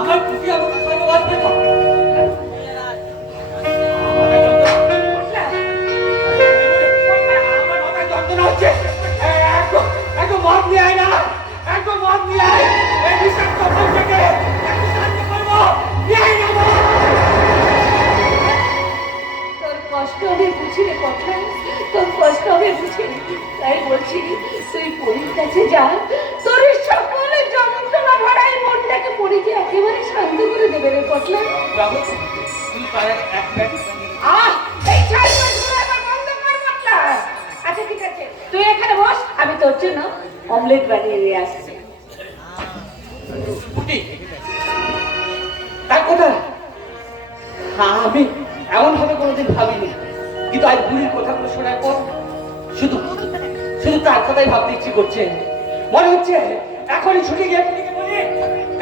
আমার পুঁটি আমাকে ভালোবাসবে তো? তোর কষ্ট হবে বুঝি রে কথা, তোর কষ্ট হবে বুঝি। তাই বলছি তুই পরীর কাছে যা, তোর সকলে যন্ত্রণা ভরাই মনটাকে পরীকে একেবারে শান্ত করে দেবে রে পটলা। এই ছাড় এবার বন্ধ কর পটলা। আচ্ছা ঠিক আছে, জন্য অমলেট বানিয়ে নিয়ে আসছে। পুটি তার কোথায়? হ্যাঁ, আমি এমন ভাবে কোনোদিন ভাবিনি, কিন্তু আজ বুড়ির কথাগুলো শোনার পর শুধু শুধু তার কথাই ভাবতে ইচ্ছে করছে। মনে হচ্ছে এখনই ছুটে গিয়ে পুটিকে বলি,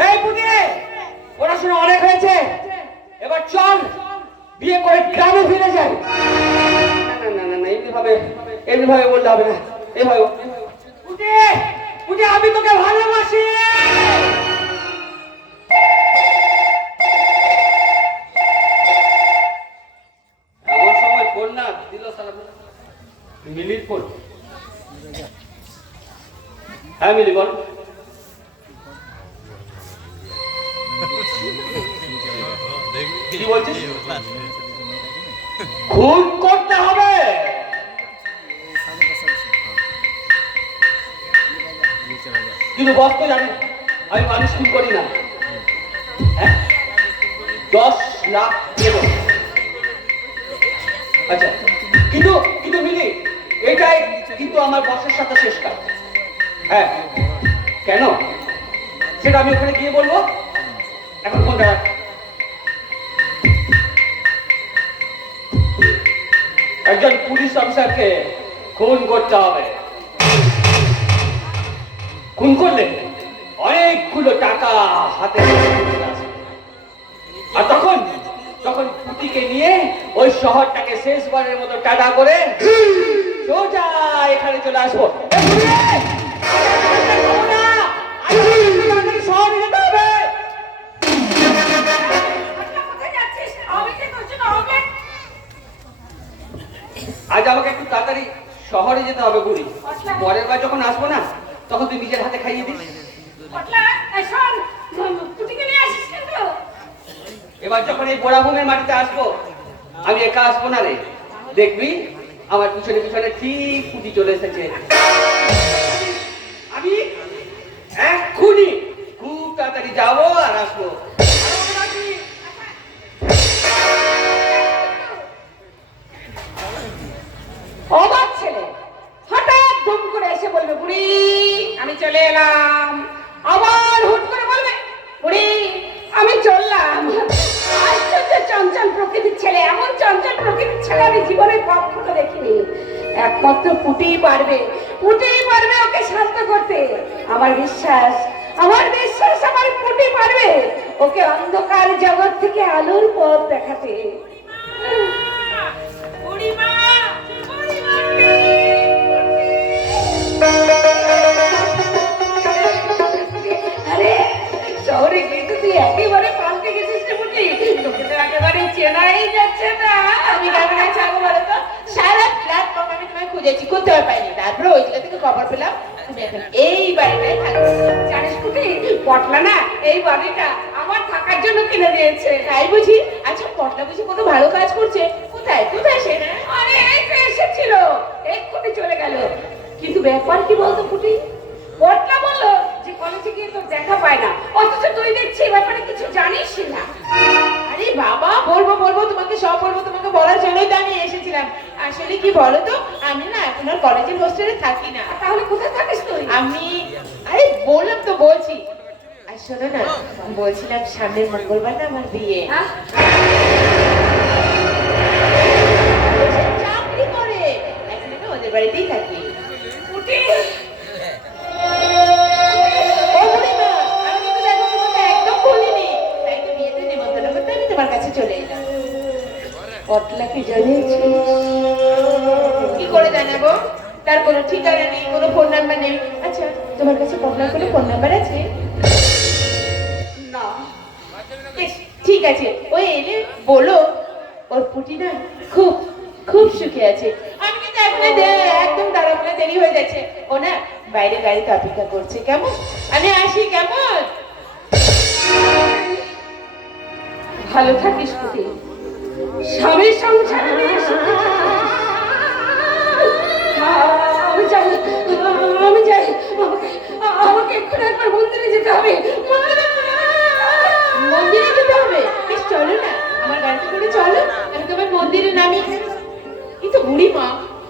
এই পুটি, পড়াশোনা অনেক হয়েছে, এবার চল বিয়ে করে গ্রামে ফিরে যাই। না না না না, এমনি ভাবে বলতে হবে না। এভাবে পুটি, পুটি, আমি তোকে ভালোবাসি। এমন সময় ফোন না দিল সারা মিলির ফোন। হ্যাঁ মিলি বল। কি বলছিস? খুন করতে হবে? কিন্তু বস তো জানে আমি মানুষ খুন করি না। 10 লাখ দেব। আচ্ছা, কিন্তু কিন্তু মিলি, এটাই কিন্তু আমার বসের সাথে শেষ কাজ। হ্যাঁ, কেন সেটা আমি ওখানে গিয়ে বলবো। এখন ফোনটা রাখ। একজন পুলিশ অফিসারকে খুন করতে হবে। খুন করলে অনেকগুলো টাকা হাতে আসবে। আর তখন তখন পুটিকে নিয়ে ওই শহরটাকে শেষবারের মতো টাটা করে সোজা এখানে চলে আসবো। শহরে যেতে হবে। আজ আমাকে একটু তাড়াতাড়ি শহরে যেতে হবে বুড়ি। পরের বার যখন আসবো না, তখন তুই নিজের হাতে খাইয়ে দিস। এবার যখন এই বোড়াভূমির মাটিতে আসবো, আমি একা আসবো না রে, দেখবি আমার পিছনে পিছনে ঠিক পুটি চলে এসেছে। আমি এক্ষুনি খুব তাড়াতাড়ি যাবো আর আসবো। অবাক ছেলে হঠাৎ ধুম করে এসে বলবে, বুড়ি আমি চলে এলাম। আবার হুট করে বলবে, বুড়ি আমি চললাম। আশ্চর্য চঞ্চল প্রকৃতির ছেলে, এমন চঞ্চল প্রকৃতির ছেলে আমি জীবনে কখনো দেখিনি। একমাত্র পুটিই পারবে ওকে শান্ত করতে। আমার বিশ্বাস আমার পুটি পারবে ওকে অন্ধকার জগৎ থেকে আলোর পথ দেখাতে। আরে শহরে কিন্তু তুই একেবারে পাল্টে গেছিস রে বুটি, তোকে তো একেবারে চেনাই যাচ্ছে না। আমি কেমন আছি আগে বলো তো? সারা প্ল্যাটফর্ম আমি তোমায় খুঁজেছি, কোথাও পাইনি। তারপরে ওই জায়গা থেকে খবর পেলাম তুমি এখন এই বাড়িটায় থাকো। জানিস বুটি, পটলা না এই বাড়িটা আমার থাকার জন্য কিনে দিয়েছে। তাই বুঝি? আচ্ছা, পটলা বুঝি কোনো ভালো কাজ করছে? কোথায় কোথায় সে? না আরে এই তো এসেছিল, এক্ষুনি চলে গেল। কিন্তু ব্যাপার কি বলতো পুটি, পটলা বললো যে কলেজে গিয়ে তোর দেখা পায় না, অথচ তুই দেখছি এই ব্যাপারে কিছু জানিস না। আরে বাবা, বলবো তোমাকে, সব বলবো। তোমাকে বলার জন্যই তো আমি এসেছিলাম। আসলে কি বলো তো, আমি না এখন আর কলেজের হোস্টেলে থাকি না। তাহলে কোথায় থাকিস তুই? আমি আরে বললাম তো, বলছি। আর শোনো না, বলছিলাম সামনের মঙ্গলবার না আমার বিয়ে। হ্যাঁ? চাকরি করে, এখন আমি ওদের বাড়িতেই থাকি। পুটি ও বুড়িমা, আমি কিন্তু দেখো তোমাকে একদম ভুলিনি। তাই তো বিয়েতে নিমন্ত্রণ করতে আমি তোমার কাছে চলে এলাম। পটলাকে জানিয়েছিস? কি করে জানাবো? তার কোনো ঠিকানা নেই, কোনো ফোন নাম্বার নেই। আচ্ছা, তোমার কাছে পটলার কোনো ফোন নাম্বার আছে? না। বেশ, ঠিক আছে, ওই এলে বলো ওর পুটি না খুব খুব সুখে আছে। আমি কিন্তু এখন একদম দাঁড়াবো না, দেরি হয়ে যাচ্ছে। ও না বাইরে গাড়িতে অপেক্ষা করছে। কেমন? আমি আসি, কেমন? ভালো থাকিস পুটি, স্বামীর সংসারে নিয়ে সুখে থাকিস। আমি যাই, আমাকে এক্ষুনি একবার মন্দিরে যেতে হবে। মন্দিরে যেতে হবে? বেশ, চলো না, আমার গাড়িতে করে চলো, আমি তোমার মন্দিরে নামিয়ে দেবো। কিন্তু বুড়ি মা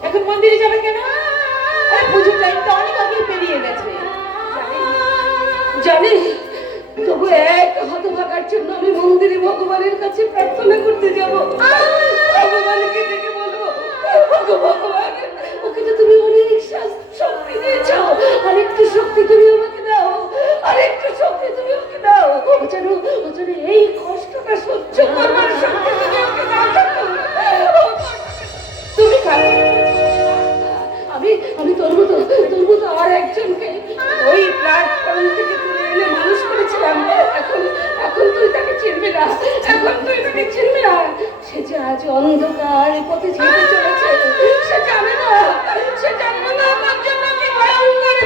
এখন মন্দিরে যাবে কেন? আরে পুজোর টাইম তো অনেক আগে নিয়ে গেছে। জানি তবু এক হতভাগার জন্য আমি মন্দিরে ভগবানের কাছে প্রার্থনা করতে যাব। ভগবানকে ডেকে বলবো, ভগবান ওকে তো তুমি অনেক শক্তি দিয়েছ, আরেকটু শক্তি তুমি আমাকে দাও, আরেকটু শক্তি তুমি ওকে দাও। ও যেন এই কষ্টটা সহ্য করবার শক্তি তুমি ওকে দাও। তুমি আমি তোর মতো আর একজনকে ওই প্ল্যাটফর্ম থেকে তুলে এনে মানুষ করেছিলাম। এখন তুই তাকে চিনবি না, সে যে আজ অন্ধকার পথে যেতে চলেছে। সে জানে না আমার জন্য কি ভয়ঙ্কর।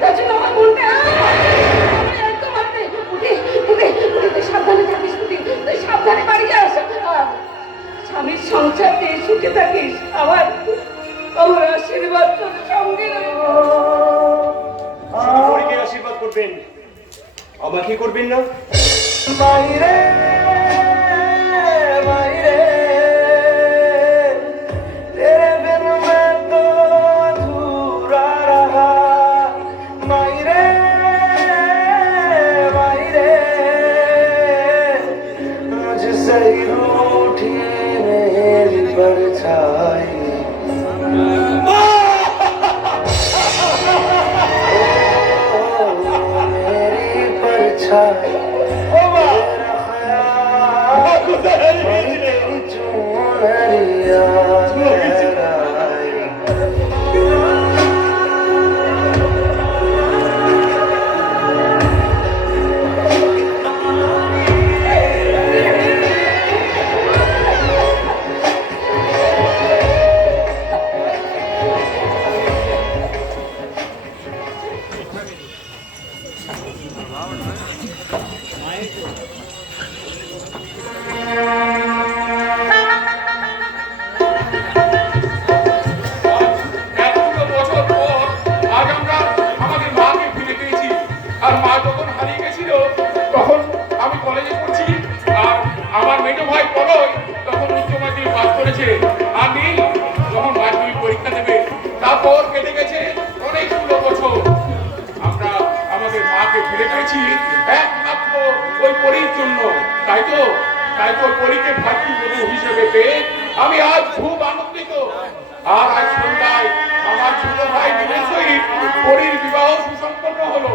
তার জন্য আমার মনটা একদম উঠে সাবধানে থাকিস, তুই সাবধানে বাড়ি যাস, স্বামীর সংসার পেয়ে সুখে থাকিস। আমার আশীর্বাদ তোর সঙ্গে পরীকে আশীর্বাদ করবেন, আমাকে করবেন না? মাইরে মাইরে तेरे बिन मैं तो अधूरा रहा। मायरे मायरे मुझसे रूठी मेरी परछाई। मेरी परछाई আমি আজ খুব আনন্দিত। আর আজ সন্ধ্যায় আমার ছোট ভাই দিনের সহিত পরীর বিবাহ সুসম্পন্ন হলো।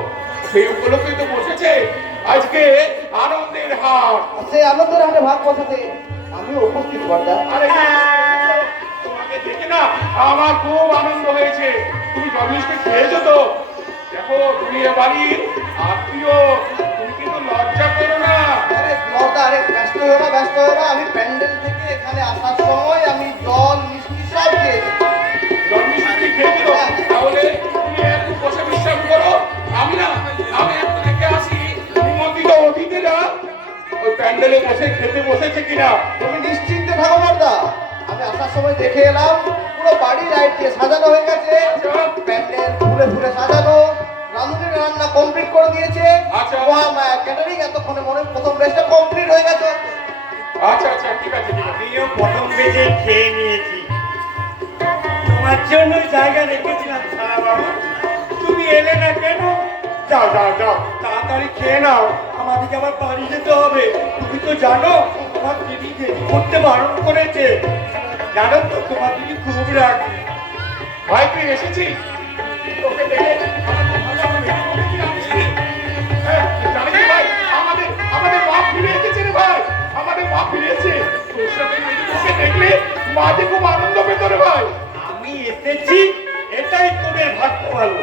সেই উপলক্ষে তো বসেছে আজকে আনন্দের হাট। সেই আনন্দের হাটে ভাগ বসাতে আমিও উপস্থিত বর্দা। আরে তোমাকে দেখে না আমার খুব আনন্দ হয়েছে। তুমি জন্মিষ্ঠে খেয়েছো তো? দেখো তুমি এ বাড়ির আত্মীয়, তুমি কিন্তু লজ্জা করো না। আরে বর্দা, আরে ব্যস্ত হয়ে না। আমি প্যান্ডেল থেকে এখানে আসার সময় আমি জল মিষ্টি সব খেয়েছি। জন্মিষ্ঠে খেয়েছো? তাহলে তুমি একটু বসে বিশ্রাম করো। আমি একটু দেখে আসি নিমন্ত্রিত অতিথিরা ওই প্যান্ডেলে বসে খেতে বসেছে কিনা। তুমি নিশ্চিন্তে থাকো বর্দা, আমি আসার সময় দেখে এলাম পুরো বাড়ি লাইট দিয়ে সাজানো হয়ে গেছে। প্যান্ডেল ফুলে ফুলে সাজানো, রাঁধুনি রান্না কমপ্লিট করে দিয়েছে। আচ্ছা। ক্যাটারিং এতক্ষণে মনে প্রথম বেশটা কমপ্লিট হয়ে গেছে। আচ্ছা ঠিক আছে। আমিও প্রথম বেজে খেয়ে নিয়েছি। তোমার জন্য জায়গা রেখেছিলাম সারা বাবু, তুমি এলে না কেন? যাও তাড়াতাড়ি খেয়ে নাও, আমাদেরকে আবার বাড়ি যেতে হবে। তুমি তো জানো তোমার দিদি দেরি করতে বারণ করেছে। জানো তো তোমার দিদি খুব রাগি। ভাই তুই এসেছিস? তোকে দেখে আমার খুব ভালো লাগলো। জানিস ভাই, আমাদের মা ফিরে এসেছে রে ভাই। আমাদের মা ফিরে এসেছে। তোর সাথে তোকে দেখলে মা যে খুব আনন্দ পেত রে ভাই। আমি এসেছি এটাই তোদের ভাগ্য ভালো।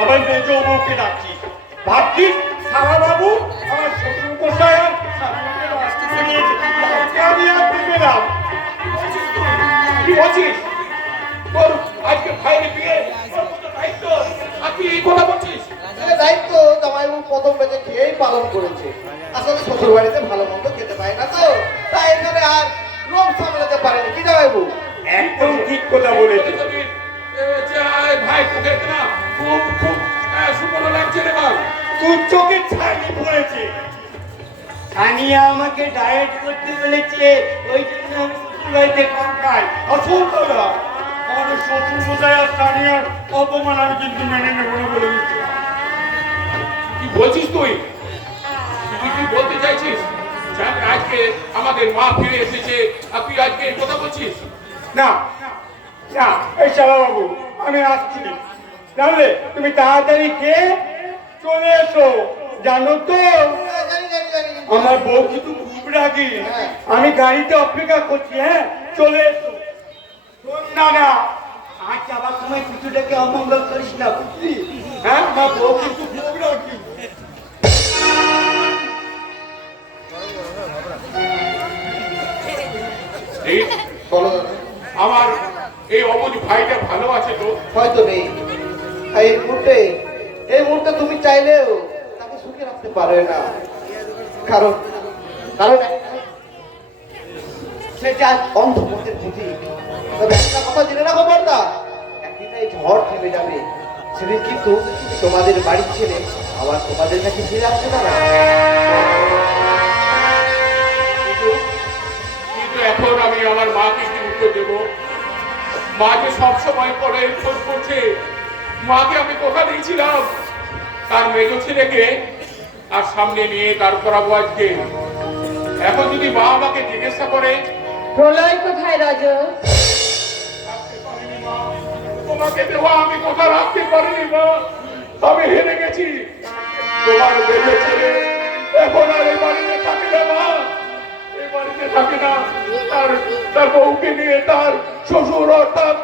আমার মেজ বউকে ডাকছিস, ভাবছিস সারা বাবু আমার শ্বশুর গোসাই আর সারা বাবুকে আসতে শুনিয়েছে। আমি আর দিবে না। কি বলছিস? তোর আজকে ভাইয়ের বিয়ে, তোর কত দায়িত্ব, আর তুই এই কথা বলছিস? দায়িত্ব জামাইবাবু প্রথম বেজে খেয়েই পালন করেছে। আসলে শ্বশুর বাড়িতে ভালো মন্দ খেতে পায় না তো, তাই এখানে আর লোক সামলাতে পারেনি। কি জামাইবাবু? একদম ঠিক কথা বলেছে। ভাই তোকে না খুব সুন্দর লাগছে রে ভাই। তোর চোখে ছানি পড়েছে। সানিয়া আমাকে ডায়েট করতে বলেছে, ওই জন্য আমি শ্বশুর বাড়িতে কম খাই। অসুস্থ না, আমাদের শ্বশুর মশাই আর স্থানীয় অপমান আমি কিন্তু মেনে নেবো না বলে দিচ্ছি। কি বলছিস তুই? তুই কি বলতে চাইছিস? জান আজকে আমাদের মা ফিরে এসেছে আর তুই আজকে এই কথা বলছিস? না না, এই শালা বাবু আমি আসছি, জানলে তুমি তাড়াতাড়ি খেয়ে চলে এসো। জানো তো হ্যাঁ, জানি জানি জানি আমার বউ কিন্তু খুব রাগি। হ্যাঁ। আমি গাড়িতে অপেক্ষা করছি, হ্যাঁ চলে এসো। শোন না না, আজ যাবার সময় কিছুটাকে অমঙ্গল করিস না, বুঝলি? হ্যাঁ, আমার বউ কিন্তু খুব রাগি। এই বলো দাদা। আমার এই অবধি ভাইটা ভালো আছে তো? হয়তো নেই। আর এই মুহূর্তে তুমি চাইলেও তাকে সুখে রাখতে পারবে না, কারণ কারণ সে যে আজ অন্ধপথের প্রতীক। তবে একটা কথা জেনে রাখো বর্দা, একদিন এই ঝড় থেমে যাবে, সেদিন কিন্তু তোমাদের বাড়ির ছেলে আবার তোমাদের কাছে ফিরে আসতে পারে। কিন্তু এখন আমি আমার মাকে কি উত্তর দেবো? মাকে সবসময় করে ফোন করছে, মাকে আমি কথা দিয়েছিলাম তার মেজ ছেলেকে আর সামনে নিয়ে দাঁড় করাবো আজকে। এখন যদি মা আমাকে জিজ্ঞাসা করে প্রলয় কোথায় রাজ? রাখতে পারিনি মা, তোমাকে দেওয়া আমি কথা রাখতে পারিনি মা, আমি হেরে গেছি। তোমার মেজ ছেলে এখন আর এই বাড়িতে থাকে না মা, এই বাড়িতে থাকে না। তার বউকে নিয়ে তার শ্বশুর অর্থাৎ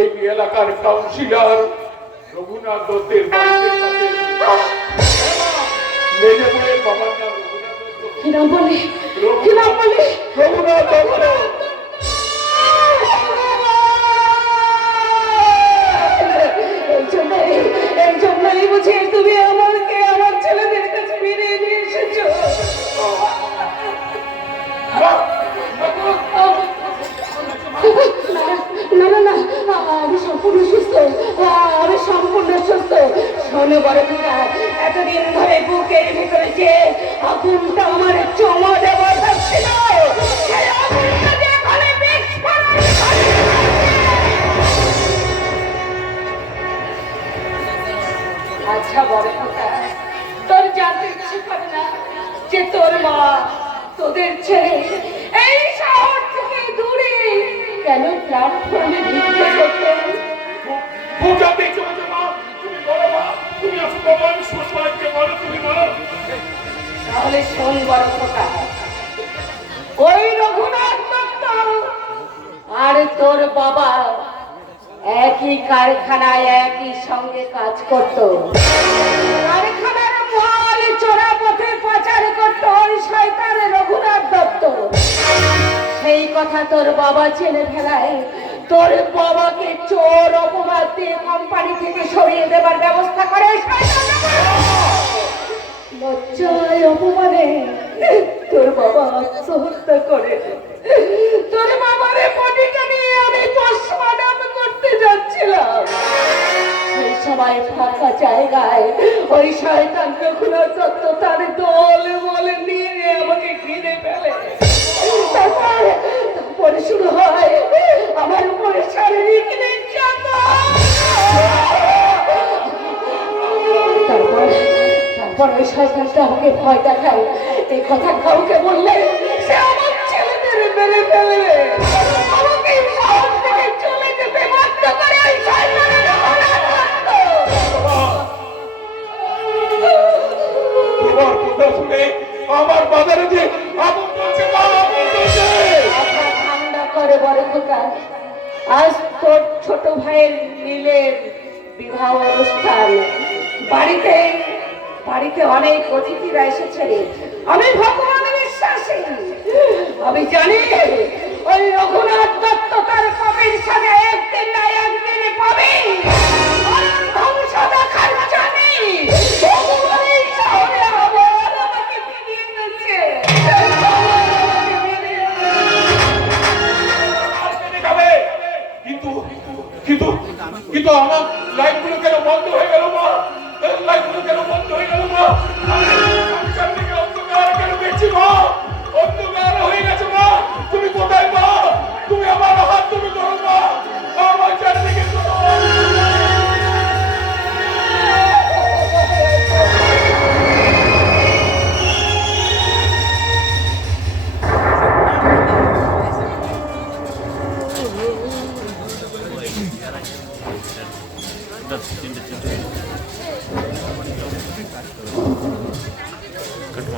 এই এলাকার কাউন্সিলর রঘুনাথ দত্তের বাড়িতে থাকে। মেজে বউয়ের বাবার নাম রঘুনাথ দত্ত। কি নাম বলে? কি নাম বলে? রঘুনাথ দত্ত। এই জন্যই বুঝি তুমি আমাকে আমার ছেলেদের কাছে ফিরিয়ে নিয়ে এসেছো। না না না, আমি সম্পূর্ণ সুস্থ, আমি সম্পূর্ণ সুস্থ। শোনো বড় কথা, এতদিন ধরে বুকের ভিতরে যে আগুনটা আমার চমা দেওয়া থাকছিল, সেই আগুনটা যে এখানে বিস্ফোরণ ঘটাচ্ছে। আচ্ছা বড় কথা, তোর জানতে ইচ্ছে করে না যে তোর মা তোদের ছেড়ে এই শহর থেকে দূরে কেন প্ল্যাটফর্মে ভিক্ষে করতো? খুব জানতে ইচ্ছে করছে মা, তুমি বলো মা, তুমি আসো বাবা, আমি শুনবো আজকে, বলো তুমি বলো। তাহলে শোন বড় কথা, ওই রঘুনাথ দত্ত আর তোর বাবা একই কারখানায় একই সঙ্গে কাজ করত। কারখানার মাল চোরা পথে পাচার করত ওই শয়তান রঘুনাথ দত্ত। সেই কথা তোর বাবা জেনে ফেলায় তোর বাবাকে চোর অপবাদ দিয়ে কোম্পানি থেকে সরিয়ে দেবার ব্যবস্থা করে। লজ্জায় অপমানে তোর বাবা আত্মহত্যা করে। তোর বাবারে বডিটা নিয়ে আমি পোস্টমর্টম করতে যাচ্ছিলাম, সেই সময় ফাঁকা জায়গায় ওই শয়তান রঘুনাথ দত্ত তার দল বলে নিয়ে আমাকে ঘিরে ফেলে। তারপরে শুরু হয় আমার উপরে শারীরিক নির্যাতন। তারপর ওই শয়তানটা আমাকে ভয় দেখায়, এই কথা কাউকে বললে সে আমার ছেলেদের মেরে ফেলবে, আমাকে এই শহর থেকে চলে যেতে বাধ্য করে ওই শয়তানের রঘুনাথ দত্ত। তোমার কথা শুনে আমার বাজারে যে আগুন জ্বলছে মা, আগুন জ্বলছে। মাথা ঠান্ডা করে বড় খোকা, আজ তোর ছোট ভাইয়ের নীলের বিবাহ অনুষ্ঠান। বাড়িতে অনেক অতিথিরা এসেছে। আমি ভগবানে বিশ্বাসী, আমি জানি ওই রঘুনাথ দত্ত তার কবির সাথে একদিন না একদিন পাবে। ধ্বংস দেখার জানি ভগবান এই শহরে আবার আমাকে ফিরিয়ে এনেছে। দেখাবে। কিন্তু কিন্তু কিন্তু আমার লাইটগুলো কেন বন্ধ হয়ে গেল মা? লাইটগুলো কেন বন্ধ হয়ে গেল মা? আমি চারদিকে অন্ধকার কেন দেখছি মা? অন্ধকার হয়ে গেছে মা, তুমি কোথায় মা? তুমি আমার হাত তুমি ধরো মা, আমার তিনটে